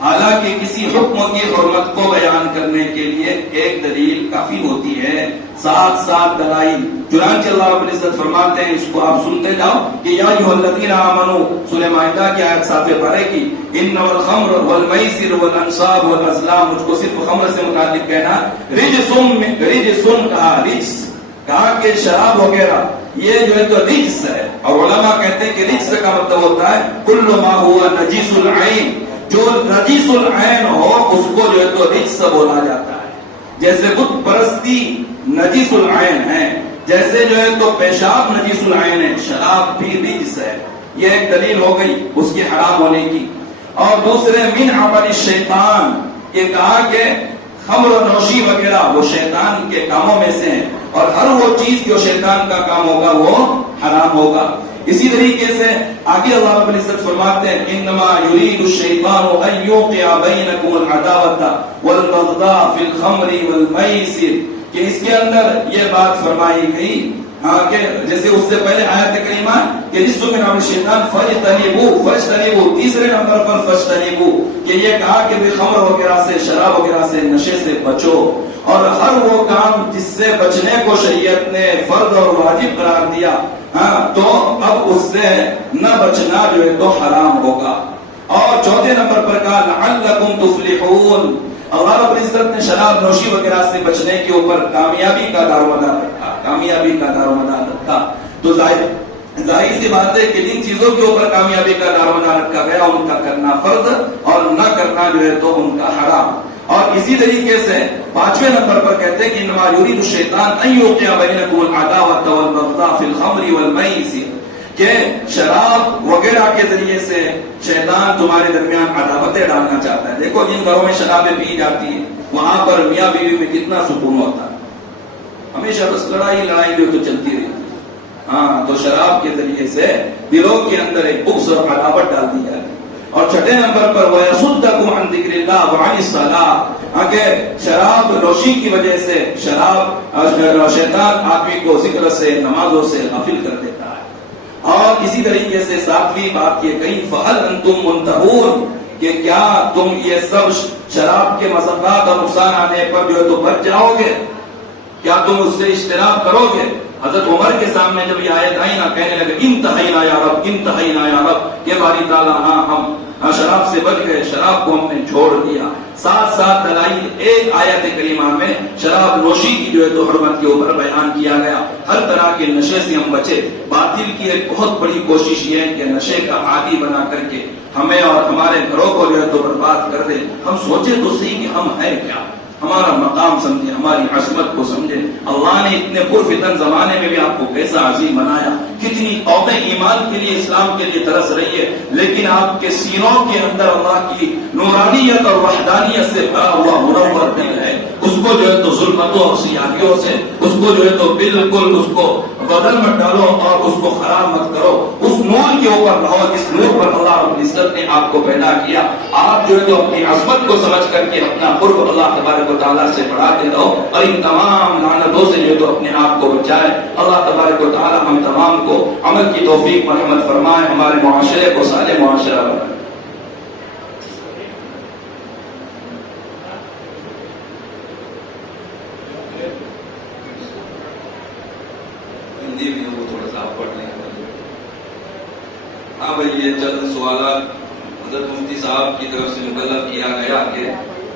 حالانکہ کسی حکم کی حرمت کو بیان کرنے کے لیے ایک دلیل کافی ہوتی ہے، 7 دلائل. چنانچہ اللہ رب العزت فرماتے ہیں، اس کو آپ سنتے جاؤ کہ یا ایھا الذین آمنوا، سورہ مائدہ کی آیت 7 پارے کی، انما الخمر والمیسر والانصاب والازلام. مجھ کو صرف خمر سے متعلق کہنا، رجسن کہا کہ شراب وغیرہ یہ جو ہے تو رجس ہے. اور علماء کہتے ہیں کہ رجس کا مطلب ہوتا ہے کل ما ہوا نجیس العین، جو نجیس العین ہو اس کو جو ہے تو رجس بولا جاتا ہے. جیسے بت پرستی نجیس العین ہے، جیسے جو ہے تو پیشاب نجیس العین ہے، شراب بھی رجس ہے. یہ ایک دلیل ہو گئی اس کے حرام ہونے کی. اور دوسرے من عمل الشیطان، یہ کہا کہ خمر و نوشی وغیرہ وہ شیطان کے کاموں میں سے ہیں، اور ہر وہ چیز جو شیطان کا کام ہوگا وہ حرام ہوگا. اسی طریقے سے آگے اللہ رب العزت فرماتے ہیں انما یرید الشیطان ان یوقع بینکم العداوۃ والبغضاء فی الخمر والمیسر، کہ اس کے اندر یہ بات فرمائی گئی کہ جیسے اس سے پہلے آیت کریمہ کہ جس میں نام شیطان فجتنبوا، تیسرے نمبر پر فجتنبوا، کہ یہ کہا کہ خمر وغیرہ سے، شراب وغیرہ سے، نشے سے بچو. اور ہر وہ کام جس سے بچنے کو شریعت نے فرض اور واجب قرار دیا تو اب اس سے نہ بچنا جو ہے تو حرام ہوگا. اور چوتھے نمبر پر کہا لعلکم تفلحون، اللہ رب العزت نے شراب نوشی وغیرہ سے بچنے کے اوپر کامیابی کا دار و مدار رکھا، کامیابی کا دار و مدار رکھا. تو ظاہر سی بات ہے کہ جن چیزوں کے اوپر کامیابی کا دار و مدار رکھا گیا ان کا کرنا فرض اور نہ کرنا جو ہے تو ان کا حرام. اور اسی طریقے سے 5ویں نمبر پر کہتے ہیں کہ انما یرید الشیطان ان یوقع بینکم العداوۃ والبغضاء فی الخمر والمیسر، کہ شراب وغیرہ کے ذریعے سے شیطان تمہارے درمیان عداوتیں ڈالنا چاہتا ہے. دیکھو جن گھروں میں شرابیں پی جاتی ہیں وہاں پر میاں بیوی میں کتنا سکون ہوتا ہے، ہمیشہ بس لڑائی جو تو چلتی رہتی. ہاں تو شراب کے ذریعے سے دلوں کے اندر ایک بغض اور عداوت ڈال دی جائے. اور چھٹے نمبر پر وَيَصُدَّكُمْ عَنْ ذِكْرِ اللَّهِ وَعَنِ الصَّلَاةِ، کہ شراب نوشی کی وجہ سے شیطان آدمی کو ذکر سے نمازوں سے غافل کر دیتا ہے. اور اسی طریقے سے ساتویں بات یہ کہیں فَهَلْ أَنْتُمْ مُنْتَهُونَ، کہ کیا تم یہ سب شراب کے مذاقات اور نقصان آنے پر جو ہے تو بچ جاؤ گے، کیا تم اس سے اجتناب کرو گے؟ حضرت عمر کے سامنے جب یہ آیت آئی نا، کہنے لگے انتہینا یا رب، انتہینا یا رب، کہ باری تعالیٰ ہاں ہم شراب سے بچ گئے، شراب کو ہم نے چھوڑ دیا. ساتھ ساتھ دلائل ایک آیت کریمہ میں شراب نوشی کی جو ہے تو حرمت کے اوپر بیان کیا گیا. ہر طرح کے نشے سے ہم بچے. باطل کی ایک بہت بڑی کوشش یہ ہے کہ نشے کا عادی بنا کر کے ہمیں اور ہمارے گھروں کو جو ہے تو برباد کر دے. ہم سوچے تو صحیح کہ ہم ہیں کیا، ہمارا مقام سمجھے، ہماری عظمت کو سمجھے. اللہ نے اتنے پرفتن زمانے میں بھی آپ کو کیسا عظیم بنایا، کتنی قومیں ایمان کے لیے اسلام کے لیے ترس رہی ہے، لیکن آپ کے سینوں کے اندر اللہ کی نورانیت اور وحدانیت سے بھرا ہوا منور دل ہے. اس کو جو ہے تو ظلمتوں اور سیاہیوں سے اس کو جو ہے تو بالکل اس کو بدل مت ڈالو اور اس کو خراب مت کرو. اس نور کے اوپر رہو جس نور پر اللہ رب العزت نے آپ کو پیدا کیا. آپ جو ہے تو اپنی عظمت کو سمجھ کر کے اپنا قرب اللہ تبارک و تعالیٰ سے بڑھاتے رہو اور ان تمام لعنتوں سے جو ہے تو اپنے آپ کو بچائے. اللہ تبارک و تعالیٰ ہم تمام کو عمل کی توفیق مرحمت فرمائے، ہمارے معاشرے کو صالح معاشرہ بنائے. تھوڑا سا پڑھ لیں. ہاں بھائی، یہ چند سوالات حضرت مفتی صاحب کی طرف سے مکلف کیا گیا کہ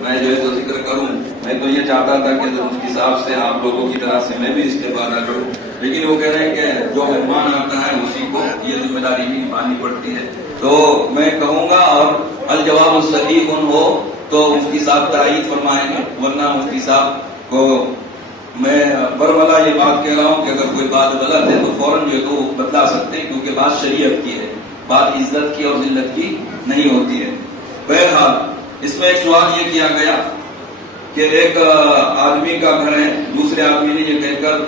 میں جو ہے تو ذکر کروں. میں تو یہ چاہتا تھا کہ حضرت مفتی صاحب سے آپ لوگوں کی طرح سے میں بھی استفادہ کروں، لیکن وہ کہہ رہے ہیں کہ جو مہمان آتا ہے اسی کو یہ ذمہ داری بھی نبھانی پڑتی ہے. تو میں کہوں گا اور الجواب الصحیح ہو تو مفتی صاحب تائید فرمائیں گے، ورنہ مفتی صاحب کو میں برملا یہ بات کہہ رہا ہوں کہ اگر کوئی بات غلط ہے تو فوراً جو ہے تو بتلا سکتے ہیں، کیونکہ بات شریعت کی ہے، بات عزت کی اور ذلت کی نہیں ہوتی ہے. بہرحال اس میں ایک سوال یہ کیا گیا کہ ایک آدمی کا گھر ہے، دوسرے آدمی نے یہ کہہ کر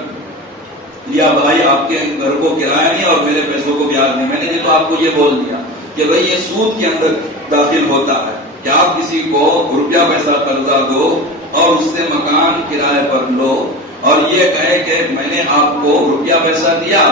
لیا بھائی آپ کے گھر کو کرایہ نہیں اور میرے پیسوں کو بیاج نہیں. میں نے تو آپ کو یہ بول دیا کہ بھائی یہ سود کے اندر داخل ہوتا ہے کہ آپ کسی کو روپیہ پیسہ قرضہ دو اور اس سے مکان کرائے پر لو اور یہ کہے کہ میں نے آپ کو روپیہ پیسہ دیا،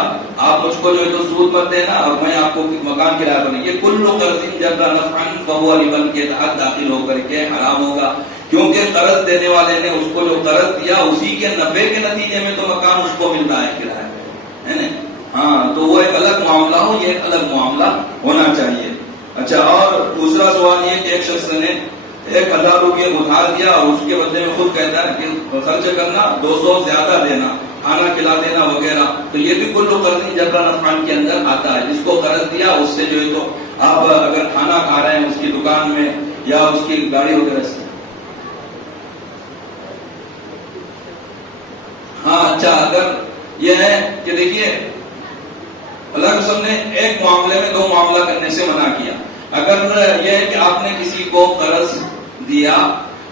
آپ مجھ کو جو ہے تو سود مت دینا اور میں آپ کو مکان کرایہ پر نہیں. یہ کل قرض جر نفعا فهو ربا کے تحت داخل ہو کر کے حرام ہوگا، کیونکہ قرض دینے والے نے اس کو جو قرض دیا اسی کے نفع کے نتیجے میں تو مکان اس کو مل رہا ہے کرایہ ہے نا. ہاں تو وہ ایک الگ معاملہ ہو، یہ ایک الگ معاملہ ہونا چاہیے. اچھا، اور دوسرا سوال یہ کہ ایک شخص نے 1000 روپئے ادھار دیا اور اس کے بدلے میں خود کہتا ہے کہ خرچ کرنا 200 زیادہ دینا، کھانا کھلا دینا وغیرہ، تو یہ بھی کل قرض جبر نفعا کے اندر آتا ہے. جس کو قرض دیا اس سے جو ہے تو آپ اگر کھانا کھا رہے ہیں اس کی دکان میں یا اس کی گاڑی وغیرہ سے. ہاں اچھا، اگر یہ ہے کہ دیکھیے اللہ کے سب نے ایک معاملے میں دو معاملہ کرنے سے منع کیا. اگر یہ ہے کہ آپ نے کسی کو قرض دیا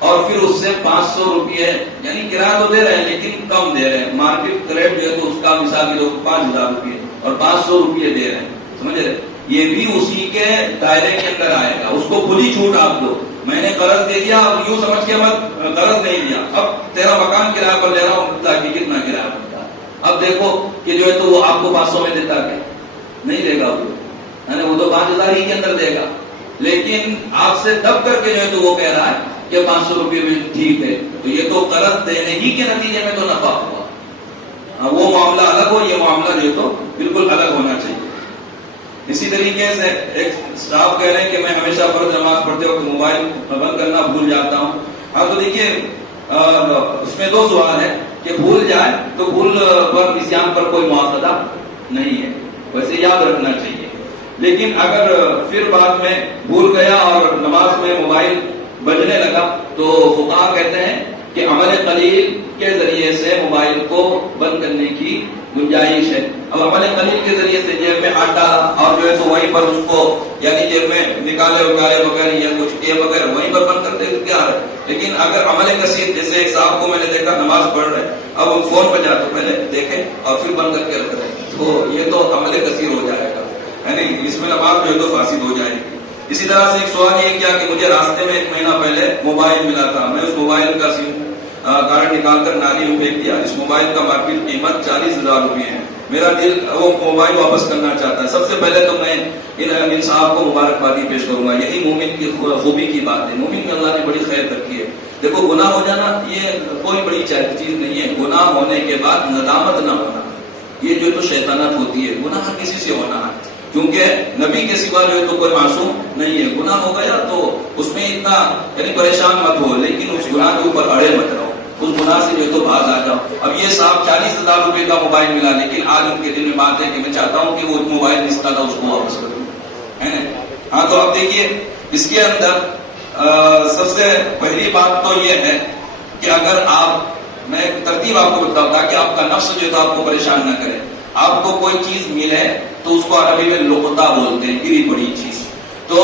اور پھر اس سے 500 روپئے یعنی کرایہ تو دے رہے ہیں لیکن کم دے رہے ہیں، مارکیٹ ریٹ جو ہے تو اس کا مثال کے 5000 روپئے اور 500 روپئے دے رہے ہیں، سمجھ رہے، یہ بھی اسی کے دائرے کے اندر آئے گا. اس کو کھلی چھوٹ آپ دو، میں نے قرض دے دیا اب یوں سمجھ کے مت قرض نہیں دیا، اب تیرا مکان کرایہ پر دے رہا ہوں تاکہ کتنا کرایہ بنتا ہے. اب دیکھو کہ جو ہے تو وہ آپ کو 500 میں دیتا کہ نہیں دے گا، وہ تو 5000 ہی کے اندر دے گا، لیکن آپ سے دب کر کے جو ہے تو وہ کہہ رہا ہے کہ 500 روپئے میں ٹھیک ہے. تو یہ تو قرض دینے ہی کے نتیجے میں تو نفع ہوا. وہ معاملہ الگ ہو، یہ معاملہ جو ہے تو بالکل الگ ہونا چاہیے. اسی طریقے سے ایک صاحب کہہ رہے ہیں کہ میں ہمیشہ فرض نماز پڑھتے وقت موبائل بند کرنا بھول جاتا ہوں. ہاں تو دیکھیے اس میں دو سوال ہے کہ بھول جائے تو بھول پر نسیان پر کوئی مواخذہ نہیں ہے، ویسے یاد رکھنا چاہیے. لیکن اگر پھر بعد میں بھول گیا اور نماز میں موبائل بجنے لگا تو فقہا کہتے ہیں کہ عمل قلیل کے ذریعے سے موبائل کو بند کرنے کی گنجائش ہے. اب عمل قلیل کے ذریعے سے جیب میں ہاتھ ڈالا اور جو ہے تو وہیں پر اس کو یعنی جیب میں نکالے اگالے وغیرہ یا کچھ کیے وغیرہ وہیں پر بند کرتے کیا ہے. لیکن اگر عمل کثیر جیسے ایک صاحب کو میں نے دیکھا نماز پڑھ رہے اب وہ فون پہ جاتے پہلے دیکھیں اور پھر بند کر کے رکھ رہے تو یہ تو عمل کثیر ہو جائے گا، ہے نہیں، اس میں نماز جو ہے تو فاسد ہو جائے گی۔ اسی طرح سے ایک سوال یہ کیا کہ مجھے راستے میں 1 مہینہ پہلے موبائل ملا تھا، میں اس موبائل کا سم کارڈ نکال کر نالی میں پھینک دیا، اس موبائل کا مارکیٹ قیمت 40,000 روپے ہے، میرا دل وہ موبائل واپس کرنا چاہتا ہے۔ سب سے پہلے تو میں ان صاحب کو مبارکبادی پیش کروں گا، یہی مومن کی خوبی کی بات ہے، مومن میں اللہ نے بڑی خیر رکھی ہے۔ دیکھو گناہ ہو جانا یہ کوئی بڑی چیز نہیں ہے، گناہ ہونے کے بعد ندامت نہ ہونا یہ جو تو شیطانت ہوتی ہے، گناہ کسی سے ہونا ہے، کیونکہ نبی کے سوا جو ہے تو کوئی معصوم نہیں ہے، گناہ ہو گیا تو اس میں اتنا یعنی پریشان مت ہو، لیکن اس گناہ کے اوپر اڑے مت رہو، اس گناہ سے جو ہے تو باز آ جاؤ۔ اب یہ صاحب 40,000 روپے کا موبائل ملا، لیکن آج ان کے دل میں بات ہے کہ میں چاہتا ہوں کہ وہ موبائل جس کا تھا اس کو واپس کر دوں، ہے نا؟ ہاں تو اب دیکھیے اس کے اندر سب سے پہلی بات تو یہ ہے کہ اگر آپ، میں ایک ترتیب آپ کو بتاؤں تاکہ آپ کا نفس جو ہے تو آپ کو پریشان نہ کرے، آپ کو کوئی چیز ملے تو اس کو عربی میں لقطہ بولتے ہیں، گری پڑی چیز، تو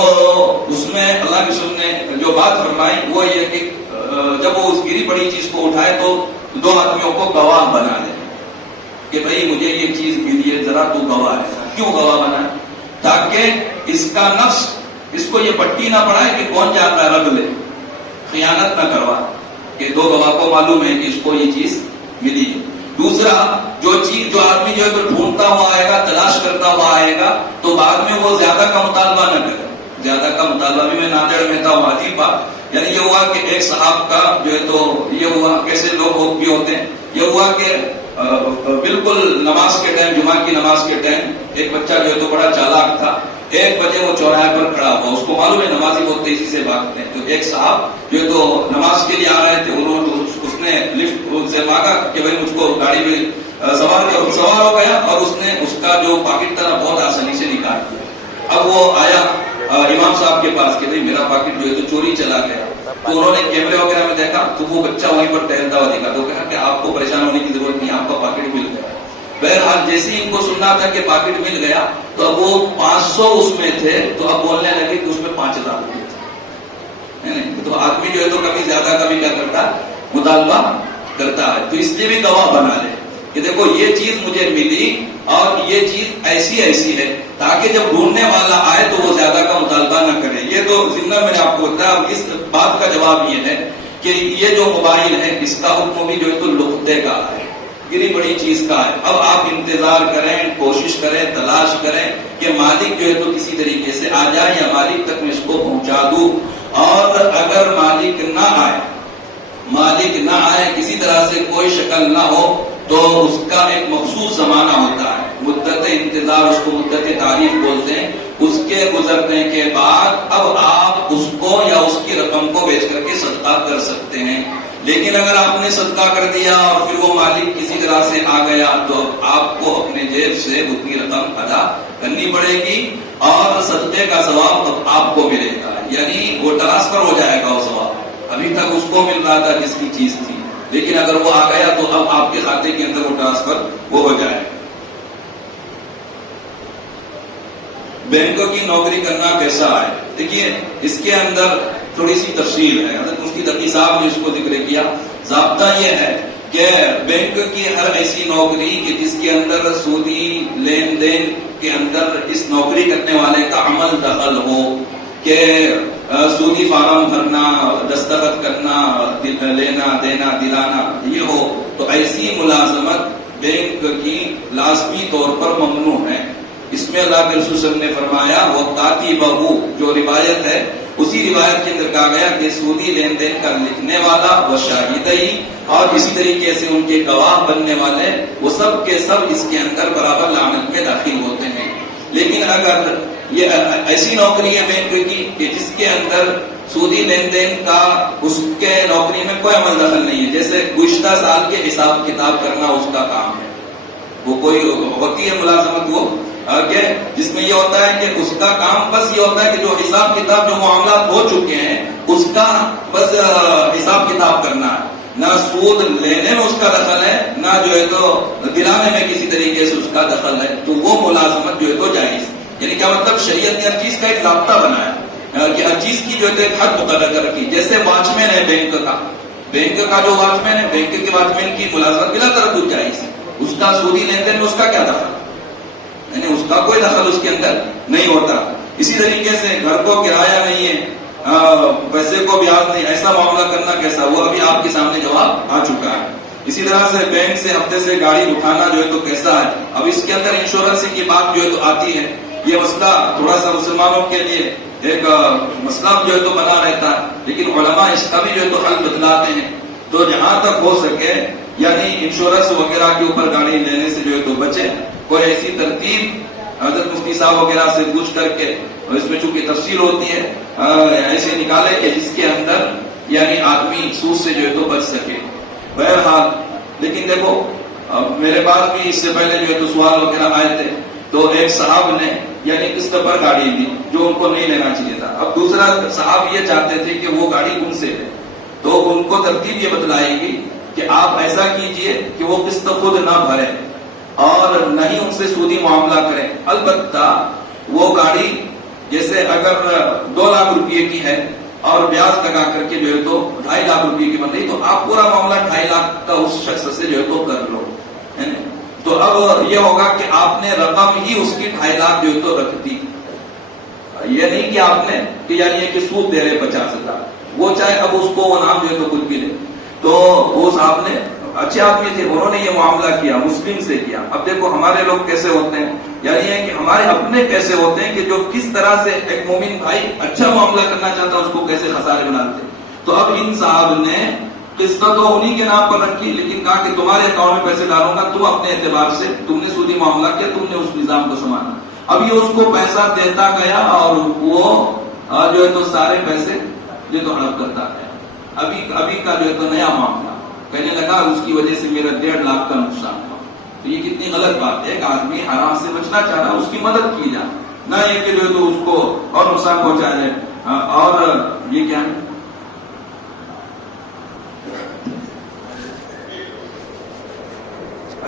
اس میں اللہ کے رسول نے جو بات فرمائی وہ یہ کہ جب وہ اس گری پڑی چیز کو اٹھائے تو 2 آدمیوں کو گواہ بنا دے کہ بھائی مجھے یہ چیز ملی ہے، ذرا تو گواہ ہے۔ کیوں گواہ بنا؟ تاکہ اس کا نفس اس کو یہ پٹی نہ پڑھائے کہ کون جاتا ہے رب لے، خیانت نہ کروا کہ 2 گواہ کو معلوم ہے کہ اس کو یہ چیز ملی ہے۔ دوسرا جو آدمی جو ہے تو ڈھونڈتا ہوا آئے گا، تلاش کرتا ہوا آئے گا تو بعد میں وہ زیادہ کا مطالبہ نہ کرے، زیادہ کا مطالبہ بھی میں ناجڑ میں تھا، عجیب بات، یعنی یہ ہوا کہ ایک صاحب کا جو ہے تو یہ ہوا، کیسے لوگ بھی ہوتے ہیں، یہ ہوا کہ بالکل نماز کے ٹائم، جمعہ کی نماز کے ٹائم ایک بچہ جو ہے تو بڑا چالاک تھا، 1 بجے وہ چوراہے پر کھڑا ہوا، اس کو معلوم ہے نمازی بہت تیزی سے بھاگتے ہیں، تو ایک صاحب جو ہے تو نماز کے لیے آ رہے تھے، اس نے لفٹ سے مانگا کہ بھائی مجھ کو گاڑی میں سوار ہو گیا، اور اس نے اس کا جو پاکٹ تھا بہت آسانی سے نکال دیا۔ اب وہ آیا امام صاحب کے پاس کہ بھائی میرا پاکٹ جو ہے تو چوری چلا گیا، تو انہوں نے کیمرے وغیرہ میں دیکھا تو وہ بچہ وہیں پر ٹہلتا ہوا دکھا، تو کہا کہ آپ کو پریشان ہونے کی ضرورت نہیں، آپ کا پاکٹ مل گیا۔ بہرحال جیسے ہی ان کو سننا تھا کہ پاکٹ مل گیا تو اب وہ 500 اس میں تھے، تو اب بولنے لگے کہ اس میں 5,000 روپے تھے، تو آدمی جو ہے تو کبھی زیادہ کبھی کیا کرتا ہے، مطالبہ کرتا ہے، تو اس لیے بھی گواہ بنا لے کہ دیکھو یہ چیز مجھے ملی اور یہ چیز ایسی ہے، تاکہ جب ڈھونڈنے والا آئے تو وہ زیادہ کا مطالبہ نہ کرے۔ یہ تو ضمن میں نے آپ کو بتایا۔ اس بات کا جواب یہ ہے کہ یہ جو موبائل ہے اس کا حکم بھی جو ہے تو لقطے کا ہے، گری بڑی چیز کا ہے۔ اب آپ انتظار کریں، کوشش کریں، تلاش کریں کہ مالک جو ہے تو کسی طریقے سے آ جائے یا مالک تک میں اس کو پہنچا دوں، اور اگر مالک نہ آئے کسی طرح سے کوئی شکل نہ ہو تو اس کا ایک مخصوص زمانہ ہوتا ہے، مدت انتظار، اس کو مدت تعریف بولتے ہیں، اس کے گزرنے کے بعد اب آپ اس کو یا اس کی رقم کو بیچ کر کے صدقہ کر سکتے ہیں۔ لیکن اگر آپ نے صدقہ کر دیا اور پھر وہ مالک کسی طرح سے آ گیا تو آپ کو اپنے جیب سے اتنی رقم ادا کرنی پڑے گی، اور صدقے کا ثواب اب آپ کو ملے گا، یعنی وہ ٹرانسفر ہو جائے گا وہ ثواب۔ ابھی تک اس کو مل رہا تھا جس کی چیز تھی، لیکن اگر وہ آ گیا تو اب آپ کے کھاتے کے اندر وہ ٹرانسفر وہ ہو جائے گا۔ بینکوں کی نوکری کرنا کیسا ہے؟ دیکھیے اس کے اندر تھوڑی سی تفصیل ہے، حضرت مفتی تقی صاحب نے اس کو ذکر کیا۔ ضابطہ یہ ہے کہ بینک کی ہر ایسی نوکری کہ جس کے اندر سودی لین دین کے اندر اس نوکری کرنے والے کا عمل دخل ہو، کہ سودی فارم بھرنا، دستخط کرنا، لینا دینا دلانا یہ ہو، تو ایسی ملازمت بینک کی لازمی طور پر ممنوع ہے۔ اس میں اللہ کے رسول صلی اللہ علیہ وسلم نے فرمایا وہ کاتبہ، جو روایت ہے اسی روایت کے اندر کہا گیا کہ سودی لین دین کا لکھنے والا و شاہدی، اور اسی طریقے سے ان کے گواہ بننے والے، وہ سب کے سب اس کے اندر برابر لعنت میں داخل ہوتے ہیں۔ لیکن اگر یہ ایسی نوکری ہے بینک کی کہ جس کے اندر سودی لین دین کا اس کے نوکری میں کوئی عمل دخل نہیں ہے، جیسے گزشتہ سال کے حساب کتاب کرنا اس کا کام ہے، وہ کوئی ہوتی ہے ملازمت وہ کہ جس میں یہ ہوتا ہے کہ اس کا کام بس یہ ہوتا ہے کہ جو حساب کتاب جو معاملات ہو چکے ہیں اس کا بس حساب کتاب کرنا ہے، نہ سود لینے میں اس کا دخل ہے، نہ جو ہے تو دلانے میں کسی طریقے سے اس کا دخل ہے، تو وہ ملازمت جو ہے تو جائز۔ یعنی کیا مطلب، شریعت نے ہر چیز کا ایک ضابطہ بنایا کہ ہر چیز کی جو ہے ایک حد مقرر کر رکھی۔ جیسے واچ مین ہے بینک کا جو واچ مین ہے، بینک کے واچ مین کی ملازمت بلا تردد جائز ہے، اس کا سودی لین دین میں اس کا کیا دخل، کا کوئی دخل اس کے اندر نہیں ہوتا. اسی طریقے سے گھر کو کرایہ نہیں ہے، پیسے کو بیاج نہیں، ایسا معاملہ کرنا کیسا، وہ ابھی آپ کے سامنے جواب آ چکا ہے. اسی طرح سے بینک سے ہفتے سے گاڑی اٹھانا جو ہے تو کیسا ہے. اب اس کے اندر انشورنس کی بات جو ہے تو آتی ہے. یہ مسئلہ تھوڑا سا مسلمانوں کے لیے ایک مسئلہ جو ہے تو بنا رہتا ہے، لیکن علماء اس کا بھی جو ہے تو حل بتلاتے ہیں. تو جہاں تک ہو سکے یعنی انشورنس وغیرہ کے اوپر گاڑی لینے سے جو ہے تو بچے. کوئی ایسی ترتیب حضرت مفتی صاحب وغیرہ سے پوچھ کر کے، اور اس میں چونکہ تفصیل ہوتی ہے، ایسے نکالے کہ جس کے اندر یعنی آدمی سود سے جو ہے تو بچ سکے. بہرحال لیکن دیکھو میرے پاس بھی اس سے پہلے جو ہے تو سوال وغیرہ آئے تھے، تو ایک صاحب نے یعنی قسط پر گاڑی لی جو ان کو نہیں لینا چاہیے تھا. اب دوسرا صاحب یہ چاہتے تھے کہ وہ گاڑی ان سے لے، تو ان کو ترتیب یہ بتلائے گی کہ آپ ایسا کیجئے کہ وہ قسط خود نہ بھرے اور نہ ہی ان سے سودی معاملہ کریں. البتہ وہ گاڑی جیسے اگر 2 لاکھ روپے کی ہے اور بیاج لگا کر کے جو ہے تو 2.5 لاکھ روپے کی بن رہی، تو آپ پورا معاملہ 2.5 لاکھ کا اس شخص سے جو ہے تو کر لو. تو اب یہ ہوگا کہ آپ نے رقم ہی اس کی 2.5 لاکھ جو ہے تو رکھ دی. یہ نہیں کہ آپ نے کہ یعنی کہ سود دے رہے 50,000، وہ چاہے اب اس کو وہ نام جو ہے تو کچھ بھی لے. تو وہ صاحب نے اچھے آدمی تھے، انہوں نے یہ معاملہ کیا، مسلم سے کیا. اب دیکھو ہمارے لوگ کیسے ہوتے ہیں، یعنی ہے کہ ہمارے اپنے کیسے ہوتے ہیں کہ جو کس طرح سے ایک مومن بھائی اچھا معاملہ کرنا چاہتا ہے اس کو کیسے خسارے بناتے ہیں. تو اب ان صاحب نے قسط تو انہی کے نام پر رکھی، لیکن کہا کہ تمہارے اکاؤنٹ میں پیسے ڈالوں گا، تم اپنے اعتبار سے تم نے سودی معاملہ کیا، تم نے اس نظام کو سنبھالا. اب یہ اس کو پیسہ دیتا گیا اور وہ جو ہے تو سارے پیسے جو تو ہڑپ کرتا گیا. ابھی کا جو ہے تو نیا معاملہ کہنے لگا اس کی وجہ سے میرا 1.5 لاکھ کا نقصان ہوا. تو یہ کتنی غلط بات ہے کہ آدمی حرام سے بچنا چاہ رہا ہے، اس کی مدد کی جائے، نہ یہ کہ جو ہے تو اس کو اور نقصان پہنچا جائے. اور یہ کیا ہے،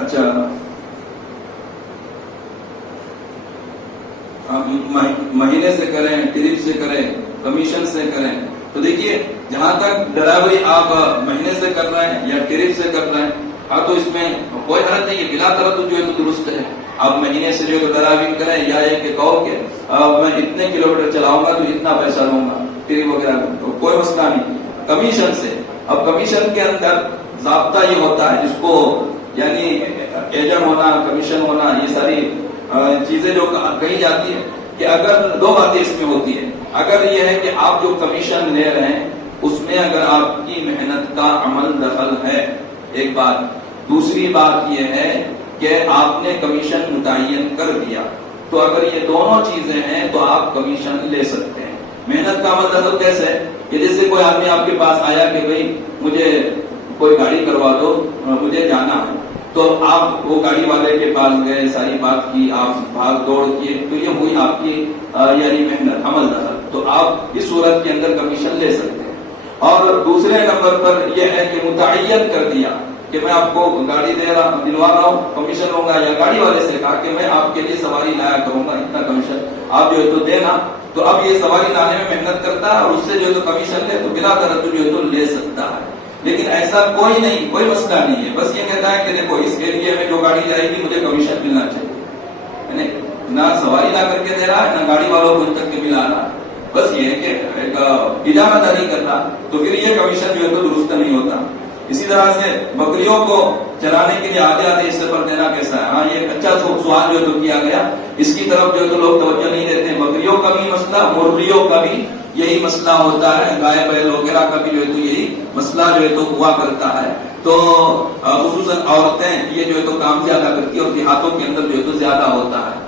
اچھا مہینے سے کریں، ٹرپ سے کریں، کمیشن سے کریں. تو دیکھیے جہاں تک ڈرائیوری آپ مہینے سے کر رہے ہیں یا ٹرپ سے کر رہے ہیں، ہاں تو اس میں کوئی حرج نہیں ہے، بلا تردد جو ہے تو درست ہے. آپ مہینے سے جو ہے ڈرائیونگ کریں یا یہ کہ کہو کہ میں اتنے کلومیٹر چلاؤں گا تو اتنا پیسہ لوں گا، ٹرپ وغیرہ تو کوئی مسئلہ نہیں. کمیشن سے، اب کمیشن کے اندر ضابطہ یہ ہوتا ہے جس کو یعنی ایجنٹ ہونا، کمیشن ہونا، یہ ساری چیزیں جو کہی جاتی ہے کہ اگر 2 باتیں اس میں ہوتی ہے. اگر یہ ہے کہ آپ جو کمیشن لے رہے ہیں اس میں اگر آپ کی محنت کا عمل دخل ہے، ایک بات. دوسری بات یہ ہے کہ آپ نے کمیشن متعین کر دیا، تو اگر یہ دونوں چیزیں ہیں تو آپ کمیشن لے سکتے ہیں. محنت کا عمل دخل کیسے ہے کہ جیسے کوئی آدمی آپ کے پاس آیا کہ بھئی مجھے کوئی گاڑی کروا دو، مجھے جانا ہے، تو آپ وہ گاڑی والے کے پاس گئے، ساری بات کی، آپ بھاگ دوڑ کیے، تو یہ ہوئی آپ کی یعنی محنت، عمل دخل. تو آپ اس صورت کے اندر کمیشن لے سکتے ہیں. اور دوسرے نمبر پر یہ ہے کہ متعین کر دیا کہ میں آپ کو گاڑی دلوا رہا ہوں، کمیشن لوں گا، یا گاڑی والے سے کہا کہ میں آپ کے لیے سواری لایا کروں گا، اتنا کمیشن آپ جو ہے تو دینا. تو اب یہ سواری لانے میں محنت کرتا ہے اور اس سے جو ہے تو کمیشن لے تو بلا تردد جو ہے تو لے سکتا ہے. لیکن ایسا کوئی نہیں، کوئی مسئلہ نہیں ہے. بس یہ کہتا ہے کہ دیکھو اس ایریے میں جو گاڑی جائے گی مجھے کمیشن ملنا چاہیے. نہ سواری لا کر کے دے رہا ہے، نہ گاڑی والوں کو ان تک کے ملا رہا. بس یہ ہے کہ ایک اجارہ داری کرنا، تو پھر یہ کمیشن جو ہے تو درست نہیں ہوتا. اسی طرح سے بکریوں کو چلانے کے لیے آدھے حصے پر دینا کیسا ہے. ہاں یہ اچھا سوال جو ہے تو کیا گیا، اس کی طرف جو ہے تو لوگ توجہ نہیں دیتے. بکریوں کا بھی مسئلہ، مرغیوں کا بھی یہی مسئلہ ہوتا ہے، گائے بیل وغیرہ کا بھی جو ہے تو یہی مسئلہ جو ہے تو ہوا کرتا ہے. تو خصوصاً عورتیں یہ جو ہے تو کام زیادہ کرتی ہے اور دیہاتوں کے اندر جو ہے تو زیادہ ہوتا ہے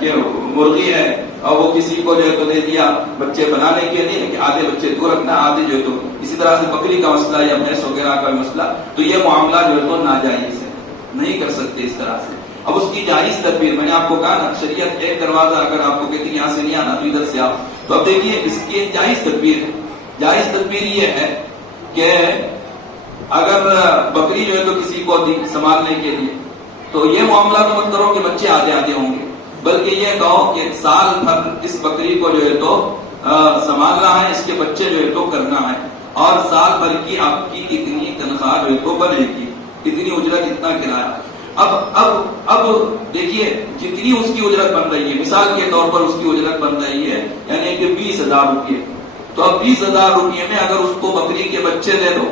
کہ مرغی ہے اور وہ کسی کو جو ہے تو دے دیا بچے بنانے کے لیے کہ آدھے بچے تو رکھنا، آدھے جو ہے تو. اسی طرح سے بکری کا مسئلہ یا بھینس وغیرہ کا مسئلہ، تو یہ معاملہ جو ہے تو ناجائز ہے، نہیں کر سکتے اس طرح سے. اب اس کی جائز تدبیر، میں نے آپ کو کہا نا شریعت ایک دروازہ اگر آپ کو کہتی یہاں سے نہیں آنا تو ادھر سے آپ. تو اب دیکھیے اس کی ایک جائز تدبیر ہے. جائز تدبیر یہ ہے کہ اگر بکری جو ہے تو کسی کو سنبھالنے کے لیے، تو یہ معاملہ تو مت کرو کہ بچے آدھے آدھے ہوں گے، بلکہ یہ کہو کہ سال بھر اس بکری کو جو ہے تو سنبھالنا ہے، اس کے بچے جو ہے تو کرنا ہے، اور سال بھر کی آپ کی اتنی تنخواہ جو ہے تو بنے گی، اتنی اجرت، اتنا کرایہ. اب دیکھیے جتنی اس کی اجرت بن رہی ہے، مثال کے طور پر اس کی اجرت بن رہی ہے یعنی کہ 20,000 روپئے، تو اب 20,000 روپئے میں اگر اس کو بکری کے بچے دے دو،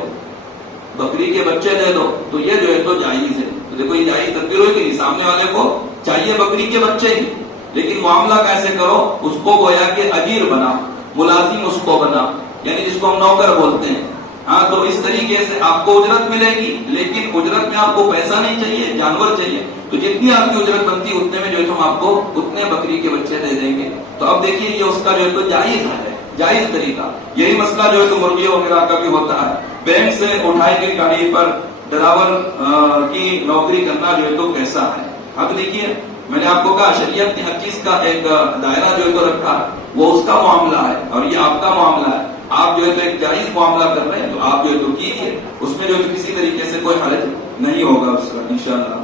تو یہ جو ہے تو جائز ہے. تو دیکھو یہ جائز تدبیر ہوئی کہ نہیں، سامنے والے کو چاہیے بکری کے بچے ہی، لیکن معاملہ کیسے کرو، اس کو گویا کہ اجیر بنا، ملازم اس کو بنا، یعنی جس کو ہم نوکر بولتے ہیں. ہاں تو اس طریقے سے آپ کو اجرت ملے گی، لیکن اجرت میں آپ کو پیسہ نہیں چاہیے، جانور چاہیے. تو جتنی آپ کی اجرت بنتی اتنے میں جو ہے ہم آپ کو اتنے بکری کے بچے دے دیں گے. تو اب دیکھیے یہ اس کا جو ہے تو جائز ہے، جائز طریقہ. یہی مسئلہ جو ہے تو مرغیوں وغیرہ کا بھی ہوتا ہے. بینک سے اٹھائی گئی گاڑی پر ڈرائیور کی نوکری کرنا جو ہے تو کیسا ہے. اب دیکھیے میں نے آپ کو کہا شریعت نے ہر چیز کا ایک دائرہ جو ہے تو رکھا ہے، وہ اس کا معاملہ ہے اور یہ آپ کا معاملہ ہے. آپ جو ہے تو ایک جائز معاملہ کر رہے ہیں تو آپ جو ہے تو کیجیے، اس میں جو ہے تو کسی طریقے سے کوئی حرج نہیں ہوگا اس کا انشاءاللہ.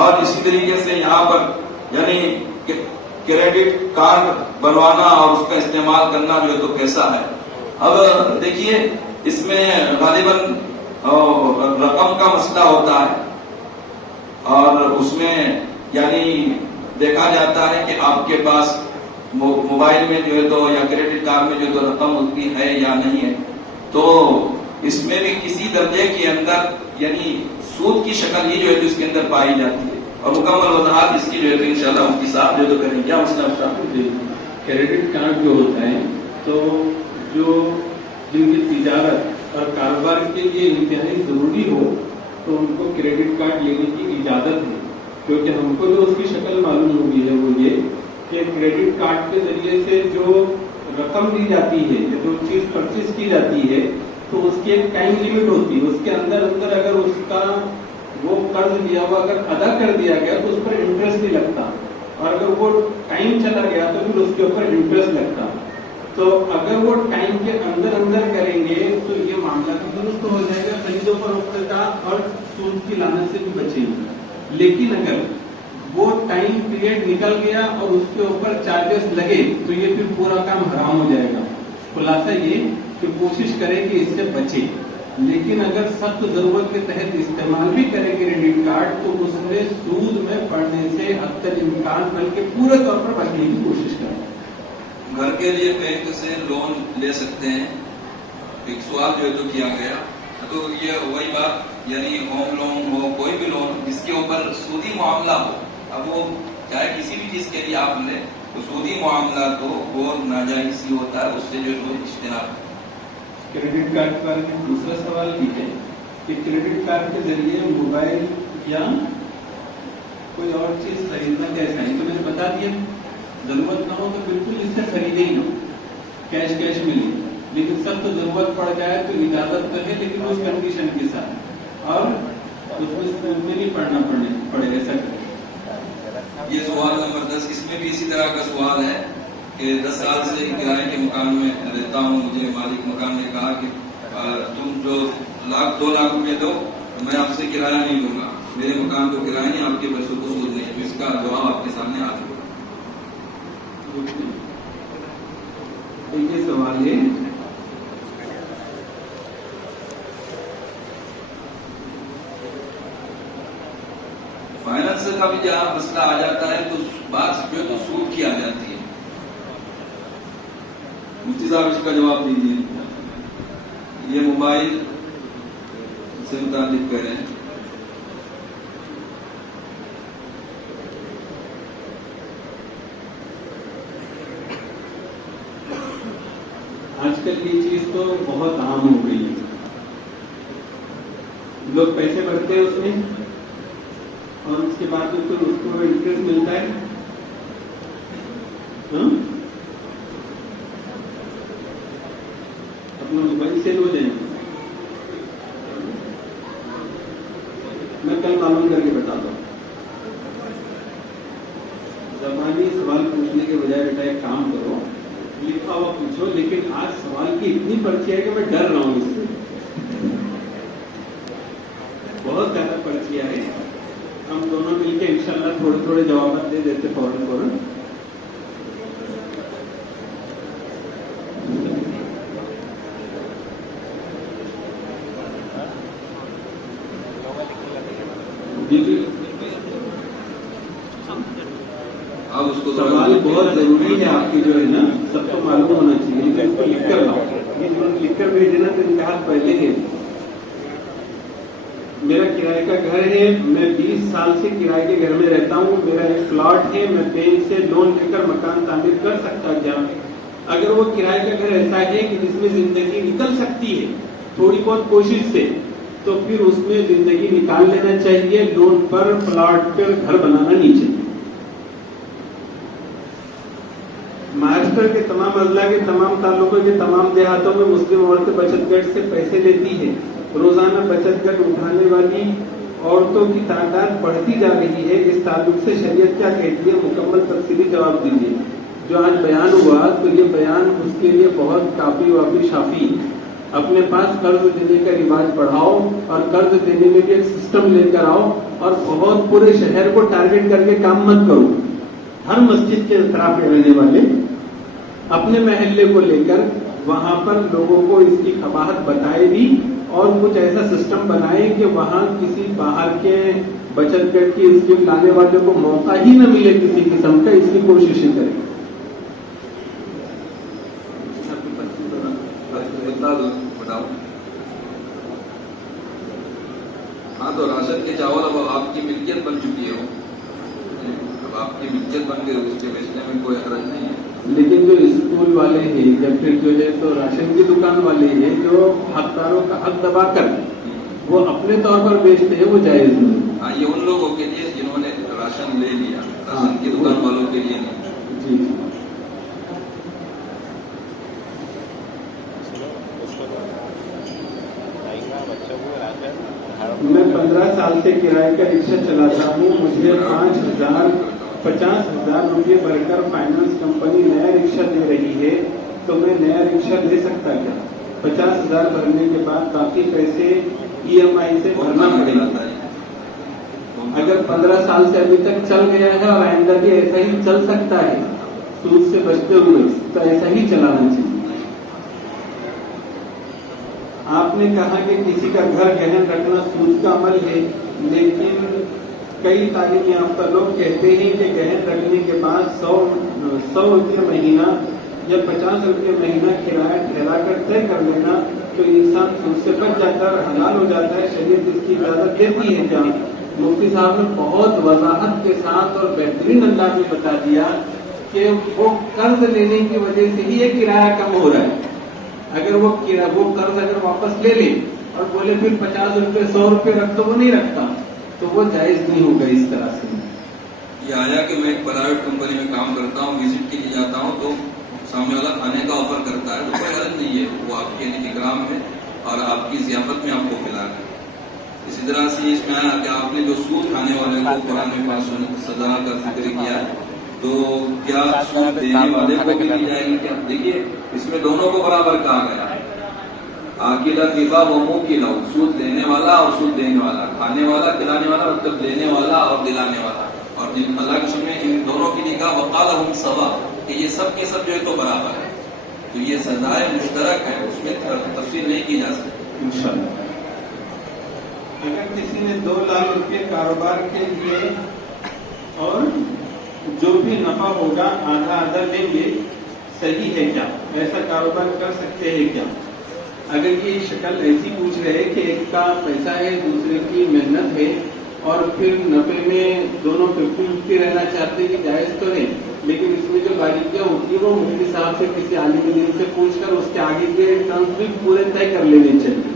اور اسی طریقے سے یہاں پر یعنی کریڈٹ کارڈ بنوانا اور اس کا استعمال کرنا جو ہے تو کیسا ہے. اب دیکھیے اس میں غالباً رقم کا مسئلہ ہوتا ہے اور اس میں یعنی دیکھا جاتا ہے کہ آپ کے پاس موبائل میں جو ہے تو یا کریڈٹ کارڈ میں جو ہے تو رقم اتنی ہے یا نہیں ہے. تو اس میں بھی کسی درجے کے اندر یعنی سود کی شکل ہی جو ہے تو اس کے اندر پائی جاتی ہے اور مکمل وضاحت اس کی جو ہے تو انشاءاللہ مفتی صاحب جو ہے تو کریں. کیا مسئلہ کریڈٹ کارڈ جو ہوتا ہے تو جو جن کی تجارت اور کاروبار کے لیے انتہائی ضروری ہو تو ان کو کریڈٹ کارڈ لینے کی اجازت ہے. کیونکہ ہم کو جو اس کی شکل معلوم ہوگی ہے وہ یہ کہ کریڈٹ کارڈ کے ذریعے سے جو رقم دی جاتی ہے یا جو چیز پرچیز کی جاتی ہے تو اس کی ایک ٹائم لمٹ ہوتی ہے. اس کے اندر اگر اس کا وہ قرض دیا ہوا اگر ادا کر دیا گیا تو اس پر انٹرسٹ نہیں لگتا، اور اگر وہ ٹائم چلا گیا تو پھر اس کے اوپر انٹرسٹ لگتا. تو اگر وہ ٹائم کے اندر کریں گے تو یہ معاملہ بھی درست ہو جائے گا، خرید و فروخت کا اور سود کی لانت سے بھی بچیں گے. لیکن اگر وہ ٹائم پیریڈ نکل گیا اور اس کے اوپر چارجز لگے تو یہ پھر پورا کام حرام ہو جائے گا. خلاصہ یہ کہ کوشش کرے کہ اس سے بچے، لیکن اگر سخت ضرورت کے تحت استعمال بھی کرے کریڈٹ کارڈ تو اس میں سود میں پڑنے سے حتی الامکان بلکہ پورے طور پر بچنے کی کوشش کریں. گھر کے لیے بینک سے لون لے سکتے ہیں، ایک سوال جو ہے تو کیا گیا. تو یہ وہی بات یعنی ہوم لون ہو کوئی بھی لون جس کے اوپر سودی معاملہ ہو، اب وہ چاہے کسی بھی چیز کے لیے آپ لیں تو سودی معاملہ تو وہ ناجائز ہی ہوتا ہے، اس سے جو ہے اجتناب. کریڈٹ کارڈ پر دوسرا سوال بھی ہے کہ کریڈٹ کارڈ کے ذریعے موبائل یا کوئی اور چیز خریدنا کیسا ہے. تو میں نے بتا دیا ضرورت نہ ہو تو بالکل اس سے خریدے ہی نہ، کیش ملے. لیکن سخت ضرورت پڑ جائے تو اجازت تو ہے لیکن اس کنڈیشن کے ساتھ، اور اس میں نہیں پڑھنا پڑے ایسا کرے. یہ سوال نمبر 10، اس میں بھی اسی طرح کا سوال ہے کہ 10 سال سے کرائے کے مکان میں رہتا ہوں، مجھے مالک مکان نے کہا کہ تم جو 2 لاکھ روپے دو میں آپ سے کرایہ نہیں دوں گا، میرے مکان کو کرایہ نہیں، آپ کے پیسوں کو سود نہیں. اس کا جواب آپ کے سامنے آ چکا. یہ سوال ہے فائنانس کا بھی جہاں مسئلہ آ جاتا ہے تو بات جو ہے تو سود کی آ جاتی ہے. مفتی صاحب اس کا جواب دیجیے. یہ موبائل سے متعلق کہہ رہے ہیں. آج کل یہ چیز تو بہت عام ہو گئی ہے. لوگ پیسے بھرتے ہیں اس میں اور اس کے بعد پھر اس کو انٹرسٹ ملتا ہے. اپنا موبائل سیل ہو جائے گا. میں کل معلوم کر کے بتاتا ہوں. زبانی سوال پوچھنے کے بجائے بیٹا ایک کام کرو، لکھا ہوا پوچھو. لیکن آج سوال کی اتنی پرچی ہے کہ میں ڈر رہا ہوں اس سے. بہت زیادہ پرچیاں ہیں. ہم دونوں مل کے انشاءاللہ تھوڑے جوابات دے دیتے فوراً. بالکل ضروری ہے آپ کی جو ہے نا سب کو معلوم ہونا چاہیے، لیکن اس کو لکھ کر لاؤ، یہ جو لکھ کر بھیجے نا تو امتحان پہلے ہے. میرا کرائے کا گھر ہے، میں 20 سال سے کرائے کے گھر میں رہتا ہوں، میرا ایک پلاٹ ہے، میں بینک سے لون لے کر مکان تعمیر کر سکتا کیا؟ اگر وہ کرائے کا گھر ایسا ہے کہ جس میں زندگی نکل سکتی ہے تھوڑی بہت کوشش سے، تو پھر اس میں زندگی نکال لینا چاہیے. لون پر پلاٹ پر گھر بنانا نہیں چاہیے. مہاراشٹر کے تمام اضلاع کے تمام تعلقوں کے تمام دیہاتوں میں مسلم عورتیں بچت گٹ سے پیسے لیتی ہیں. روزانہ بچت گٹ اٹھانے والی عورتوں کی تعداد بڑھتی جا رہی ہے. اس تعلق سے شریعت کیا کہتی ہے؟ مکمل تفصیلی جواب دیجیے. جو آج بیان ہوا تو یہ بیان اس کے لیے بہت کافی وافی شافی. اپنے پاس قرض دینے کا رواج بڑھاؤ اور قرض دینے میں بھی ایک سسٹم لے کر آؤ، اور بہت پورے شہر کو ٹارگٹ کر کے کام مت کرو. ہر مسجد کے اطراف میں رہنے والے اپنے محلے کو لے کر وہاں پر لوگوں کو اس کی قباحت بتائے بھی، اور کچھ ایسا سسٹم بنائے کہ وہاں کسی باہر کے بچت گٹ کی اسکیم لانے والے کو موقع ہی نہ ملے کسی قسم کا. اس کی کوششیں کریں. ہاں تو راشن کے چاول اب آپ کی ملکیت بن چکی ہے، اب آپ کی ملکیت بن گئی، اس کے بیچنے میں کوئی حرج نہیں ہے. لیکن جو اسکول والے ہیں یا پھر جو ہے تو راشن کی دکان والے ہیں جو حقداروں کا حق دبا کر وہ اپنے طور پر بیچتے ہیں، وہ جائز نہیں. ہاں یہ ان لوگوں کے لیے جنہوں نے راشن لے لیا، راشن کی دکان والوں کے لیے نہیں. جی میں 15 سال سے کرائے کا رکشہ چلاتا ہوں. مجھے 50,000 روپئے بھر کر فائنانس کمپنی نیا رکشہ دے رہی ہے، تو میں نیا رکشہ لے سکتا کیا؟ 50,000 بھرنے کے بعد باقی پیسے EMI سے بھرنا پڑے گا. اگر 15 سال سے ابھی تک چل گیا ہے اور آئندہ بھی ایسا ہی چل سکتا ہے سود سے بچتے ہوئے، تو ایسا ہی چلانا چاہیے. آپ نے کہا کہ کسی کا گھر گہن رکھنا سود کا عمل ہے، لیکن کئی تعلیم یافتہ لوگ کہتے ہیں کہ گہن رکھنے کے بعد 100 روپئے مہینہ یا 50 روپئے مہینہ کرایہ ٹھہرا کر طے کر لینا تو انسان سود سے بچ جاتا ہے اور حلال ہو جاتا ہے. شریعت اس کی اجازت دیتی ہے کیا؟ مفتی صاحب نے بہت وضاحت کے ساتھ اور بہترین انداز میں بتا دیا کہ وہ قرض لینے کی وجہ سے ہی یہ کرایہ کم ہو رہا ہے. اگر وہ قرض اگر واپس لے لے اور بولے پھر 50 روپئے 100 روپئے رکھ تو وہ نہیں رکھتا، تو وہ جائز نہیں ہوگا. اس طرح سے یہ آیا کہ میں ایک پرائیویٹ کمپنی میں کام کرتا ہوں، وزٹ کے لیے جاتا ہوں تو سامنے والا کھانے کا آفر کرتا ہے تو کوئی حرج نہیں ہے، وہ آپ کے اکرام ہے اور آپ کی ضیافت میں آپ کو کھلا ہے. اسی طرح سے اس میں آیا کہ آپ نے جو سود کھانے والے کو قرآن پاک سزا کا ذکر کیا ہے، تو کیا سود دینے والے کو بھی دی جائے گی کیا؟ دیکھیے اس میں دونوں کو برابر کہا گیا ہے. آکیلا ربا و موکلا، سود دینے والا اور سود دینے والا، کھانے والا کھلانے والا، مطلب دینے والا اور دلانے والا. اور اللہ کے سامنے ان دونوں کی نگاہ وقالہم سوا، کہ یہ سب کے سب جو ہے تو برابر ہے. تو یہ سزائے مشترک ہے، اس میں تفصیل نہیں کی جا سکتی. انشاءاللہ اگر کسی نے 2 لاکھ روپے کاروبار کے لیے اور جو بھی نفع ہوگا آدھا آدھا لیں گے، صحیح ہے کیا؟ ایسا کاروبار کر سکتے ہیں کیا؟ اگر یہ شکل ایسی پوچھ رہے کہ ایک کا پیسہ ہے دوسرے کی محنت ہے اور پھر نفع میں دونوں 50-50 رہنا چاہتے ہیں کہ جائز تو نہیں، لیکن اس میں جو باریکیاں ہوتی ہیں وہ مفتی صاحب سے کسی عالم دین سے پوچھ کر اس کے آگے کے ٹرمز بھی پورے طے کر لینے چاہیے.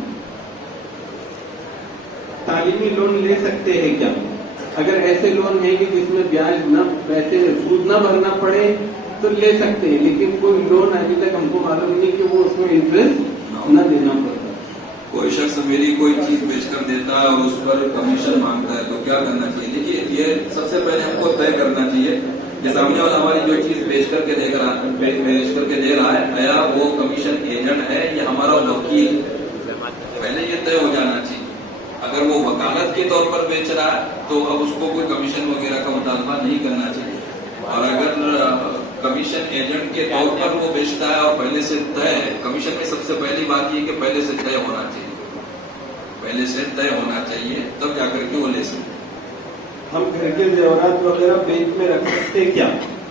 تعلیمی لون لے سکتے ہیں کیا؟ اگر ایسے لون ہے کہ جس میں بیاج نہ پیسے سود نہ بھرنا پڑے تو لے سکتے ہیں، لیکن کوئی لون ابھی تک ہم کو معلوم نہیں کہ وہ اس میں انٹرسٹ نہ دینا پڑتا. کوئی شخص میری کوئی چیز بیچ کر دیتا ہے اور اس پر کمیشن مانگتا ہے تو کیا کرنا چاہیے؟ دیکھیے یہ سب سے پہلے ہم کو طے کرنا چاہیے کہ سامنے والا ہماری جو چیز بیچ کر کے دے رہا ہے آیا وہ کمیشن ایجنٹ ہے یا ہمارا وکیل، پہلے یہ طے ہو جانا چاہیے. اگر وہ وکالت کے طور پر بیچ رہا ہے تو اب اس کو کوئی کمیشن وغیرہ کا مطالبہ نہیں کرنا چاہیے. اور اگر کمیشن ایجنٹ کے طور پر وہ بیچتا ہے اور پہلے سے طے ہے، کمیشن میں سب سے پہلی بات یہ کہ پہلے سے طے ہونا چاہیے، تب جا کر کے وہ لے سکتے. ہم گھر کے زیورات وغیرہ بینک میں رکھ سکتے کیا؟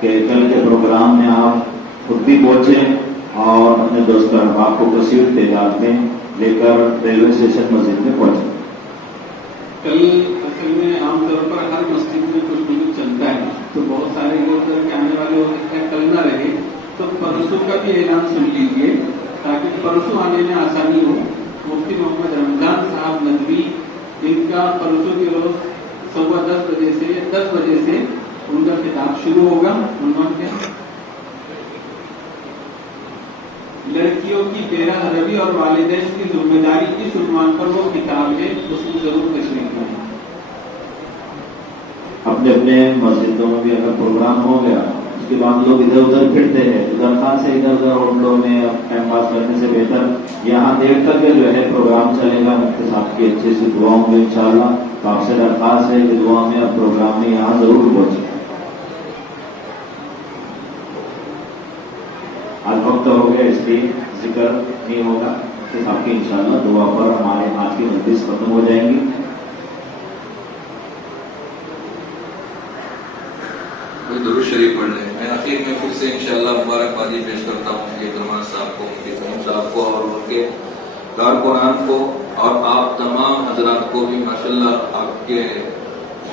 کہ کل کے پروگرام میں آپ خود بھی پہنچیں اور اپنے دوست احباب کو کثیر تعداد میں لے کر ریلوے اسٹیشن مسجد میں پہنچیں. کل اصل میں عام طور پر ہر مسجد میں کچھ نہ کچھ چلتا ہے، تو بہت سارے لوگ کے آنے والے ہو سکتے ہیں کل نہ رہے، تو پرسوں کا بھی اعلان سن لیجیے تاکہ پرسوں آنے میں آسانی ہو. مفتی محمد رمضان صاحب ندوی، ان کا پرسوں کے روز 10:15 بجے سے 10 بجے سے ان کا خطاب شروع ہوگا. عنوان کیا؟ لڑکیوں کی پیرا روی اور والدین کی ذمہ داری کس عنوان پر وہ کتاب ہے، اس کو ضرور تشریح کریں. اپنے اپنے مسجدوں میں بھی اگر پروگرام ہو گیا اس کے بعد لوگ ادھر ادھر پھرتے ہیں، ادھر خان سے ادھر ادھر ہوٹلوں میں ٹائم پاس کرنے سے بہتر یہاں دیر تک جو ہے پروگرام چلے گا. مفتی صاحب کی اچھی سی دعاؤں میں انشاءاللہ. تو آپ سے درخواست ہے کہ دعا میں اب پروگرام میں یہاں ضرور پہنچیں. آج وقت ہو گیا، اس لیے ذکر نہیں ہوگا. مفتی صاحب کی انشاءاللہ دعا پر ہمارے آج کی مجلس ختم ہو جائیں گی. درود شریف پڑھ لیں. میں آخر میں پھر سے انشاءاللہ مبارکبادی پیش کرتا ہوں کہ درمان صاحب کو، مفتی صاحب کو اور ان کے کارکنان کو اور آپ تمام حضرات کو بھی ماشاءاللہ آپ کے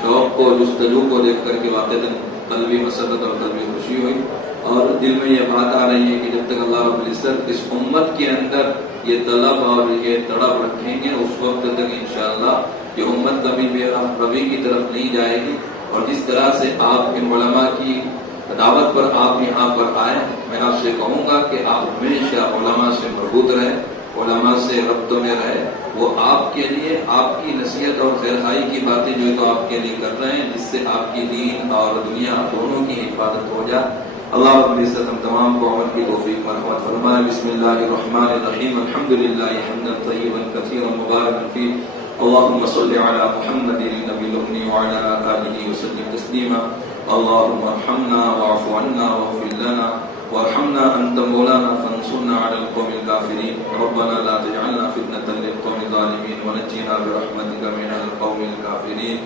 شوق کو جستجو کو دیکھ کر کے واقعتاً قلبی مسرت اور قلبی خوشی ہوئی اور دل میں یہ بات آ رہی ہے کہ جب تک اللہ رب العزت اس امت کے اندر یہ طلب اور یہ تڑپ رکھیں گے اس وقت تک انشاءاللہ یہ امت کبھی بے روی کی طرف نہیں جائے گی. اور جس طرح سے آپ ان علماء کی دعوت پر آپ یہاں پر آئے، میں آپ سے کہوں گا کہ آپ ہمیشہ علماء سے مربوط رہیں، علماء سے ربط میں رہے. وہ آپ کے لیے آپ کی نصیحت اور خیرخواہی کی باتیں جو ہے تو آپ کے لیے کر رہے ہیں، جس سے آپ کی دین اور دنیا دونوں کی حفاظت ہو جائے. اللہ رب العزت ہم تمام کو عمل کی توفیق مرحمت فرمائے. بسم اللہ الرحمن الرحیم. الحمدللہ حمدا طیبا کثیرا مبارکا فیہ. اللهم صل على محمد النبي الأمي وعلى آله وسلم تسليما. اللهم ارحمنا واعف عنا واغفر لنا وارحمنا أنت مولانا فانصرنا على القوم الكافرين. ربنا لا تجعلنا فتنة للقوم الظالمين ونجنا برحمتك من القوم الكافرين.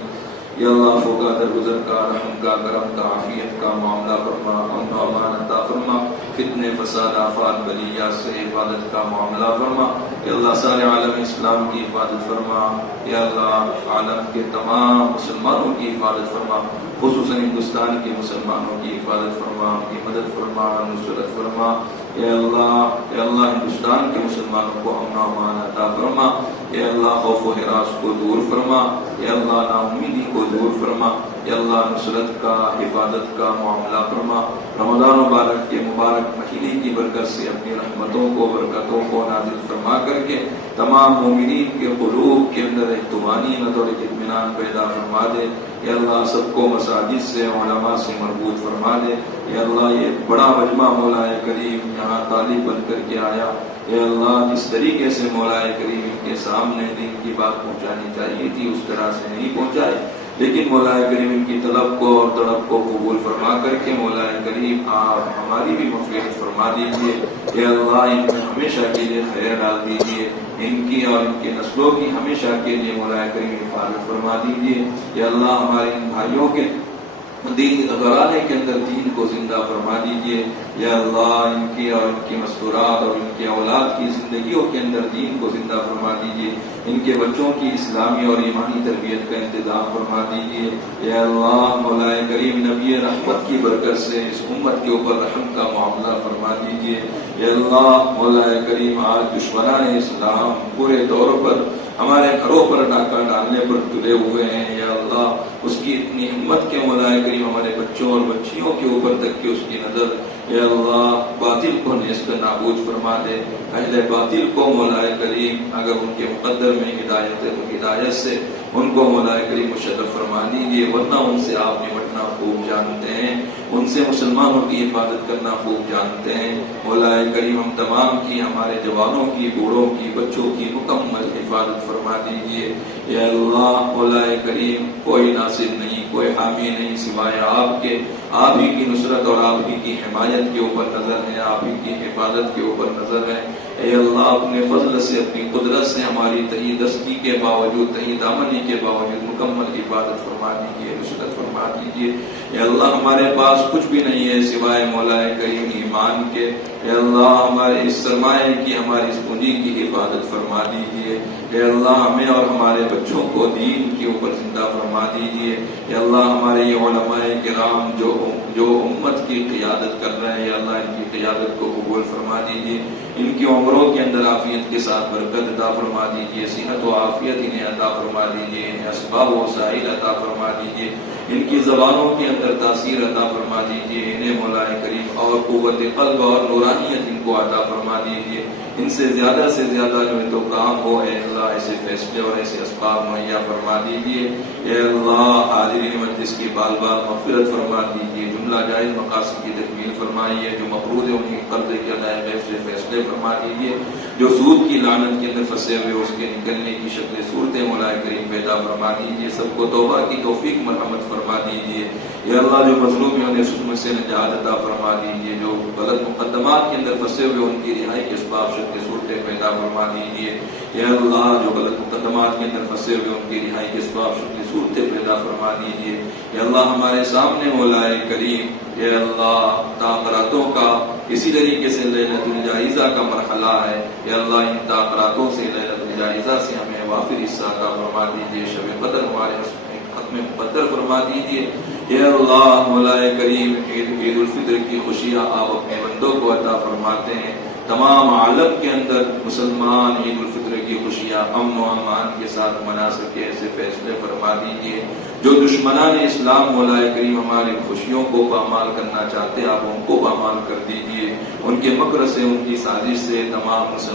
یا اللہ فوقا درگزر کا، رحم کا، کرم کا، عافیت کا معاملہ فرما، امن و امان عطا فرما، فتنے فساد آفات بلیات سے حفاظت کا معاملہ فرما. یا اللہ سارے عالم اسلام کی حفاظت فرما. یا اللہ عالم کے تمام مسلمانوں کی حفاظت فرما، خصوصاً ہندوستان کے مسلمانوں کی حفاظت فرما، ان کی مدد فرما، نصرت فرما. یا اللہ ہندوستان کے مسلمانوں کو امن و امان عطا فرما. یا اللہ خوف و ہراس کو دور فرما. یا اللہ نا امیدی کو دور فرما. یا اللہ نصرت کا، حفاظت کا معاملہ فرما. رمضان مبارک کے مبارک مہینے کی برکت سے اپنی رحمتوں کو، برکتوں کو نازل فرما کر کے تمام مومنین کے قلوب کے اندر ایک طمانینت اور ایک اطمینان پیدا فرما دے. یا اللہ سب کو مساجد سے، علماء سے مربوط فرما دے. یا اللہ یہ بڑا مجمع مولا کریم یہاں طالب بن کر کے آیا. یا اللہ جس طریقے سے مولا کریم کے سامنے دین کی بات پہنچانی چاہیے تھی اس طرح سے نہیں پہنچائے، لیکن مولا کریم ان کی طلب کو اور تڑپ کو قبول فرما کر کے مولا کریم آپ ہماری بھی مغفرت فرما دیجیے. یا اللہ ان میں ہمیشہ کے لیے خیر ڈال دیجیے، ان کی اور ان کے نسلوں کی ہمیشہ کے لیے مولا کریم حفاظت فرما دیجیے. یا اللہ ہمارے ان بھائیوں کے دین غرانے کے اندر دین کو زندہ فرما دیجیے. یا اللہ ان کی اور ان کی مستورات اور ان کی اولاد کی زندگیوں کے اندر دین کو زندہ فرما دیجیے. ان کے بچوں کی اسلامی اور ایمانی تربیت کا انتظام فرما دیجیے. یا اللہ مولا کریم نبی رحمت کی برکت سے اس امت کے اوپر رحم کا معاملہ فرما دیجیے. یا اللہ مولا کریم آج دشمنان اسلام پورے طور پر ہمارے گھروں پر ڈاکہ ڈالنے پر تلے ہوئے ہیں. یا اللہ اس کی اتنی ہمت کے مولا کریم ہمارے بچوں اور بچیوں کے اوپر تک کی اس کی نظر. یا اللہ باطل کو نیست نابود فرما دے. اہل باطل کو مولا کریم اگر ان کے مقدر میں ہدایت سے ان کو مولا کریم مشرف فرما دیجیے، ورنہ ان سے آپ نمٹنا خوب جانتے ہیں، ان سے مسلمانوں کی حفاظت کرنا خوب جانتے ہیں. مولا کریم ہم تمام کی، ہمارے جوانوں کی، بوڑھوں کی، بچوں کی مکمل حفاظت فرما دیجیے. یا اللہ مولا کریم کوئی ناصر نہیں، کوئی حامی نہیں سوائے آپ کے. آپ ہی کی نصرت اور آپ ہی کی حمایت کے اوپر نظر ہے، آپ ہی کی حفاظت کے اوپر نظر ہے. اے اللہ اپنے فضل سے اپنی قدرت سے ہماری تہی دستی کے باوجود تہی دامنی کے باوجود مکمل عبادت فرما دیجیے، نصرت فرما دیجیے۔ اے اللہ ہمارے پاس کچھ بھی نہیں ہے سوائے مولا کریم ایمان کے، اے اللہ ہمارے اس سرمایہ کی ہماری اس پونجی کی حفاظت فرما دیجیے۔ اے اللہ ہمیں اور ہمارے بچوں کو دین کے اوپر زندہ فرما دیجیے۔ اے اللہ ہمارے یہ علماء کرام جو امت کی قیادت کر رہے ہیں، اے اللہ ان کی قیادت کو قبول فرما دیجیے، ان کی عمروں کے اندر عافیت کے ساتھ برکت عطا فرما دیجیے، صحت و عافیت انہیں عطا فرما دیجیے، انہیں اسباب و وسائل عطا فرما دیجیے، ان کی زبانوں کے اندر تاثیر عطا فرما دیجیے، انہیں مولا کریم اور قوت قلب اور نورانیت ان کو عطا فرما دیجیے، ان سے زیادہ جو ہے تو کام ہو، اے اللہ ایسے فیصلے اور ایسے اسباب مہیا فرما دیجیے۔ اے اللہ حاضرین مجلس کی بال بال مغفرت فرما دیجیے، جملہ جائز مقاصد کی تکمیل فرمائیے، جو مقروض ہے انہیں قرضے کے ادائیگی سے فیصلے فرما دیجیے، جو سود کی لعنت کے اندر پھنسے ہوئے اس کے نکلنے کی شکل صورتیں مولا کریم پیدا فرما دیجیے، سب کو توبہ کی توفیق مرحمت فرما دیجیے۔ یا اللہ جو مظلومیوں نے ظلم سے نجات عطا فرما دیجیے، جو غلط مقدمات کے اندر پھنسے ہوئے ان کی رہائی کے اسباب شکل صورتیں پیدا فرما دیجیے۔ یا اللہ جو غلط مقدمات کے اندر پھنسے ہوئے ان کی رہائی کے اسباب شکل صورتیں پیدا فرما دیجیے۔ یا اللہ ہمارے سامنے مولا کریم، اے اللہ تاخراتوں کا اسی طریقے سے لیلۃ الجائزہ کا مرحلہ ہے، یا اللہ ان تاخراتوں سے لیلۃ الجائزہ سے ہمیں وافر حصہ عطا فرما دیجیے، شب قدر ہمارے ختم مقدر فرما دیجیے۔ اے اللہ مولا کریم عید الفطر کی خوشیاں آپ اپنے بندوں کو عطا فرماتے ہیں، تمام عالم کے اندر مسلمان عید الفطر کی خوشیاں امن و امان کے ساتھ منا سکے، ایسے فیصلے فرما دیجیے۔ جو دشمنان اسلام مولا کریم ہماری خوشیوں کو پامال کرنا چاہتے ہیں، آپ ان کو پامال کر دیجیے، ان کے مکر سے ان کی سازش سے تمام مسلمان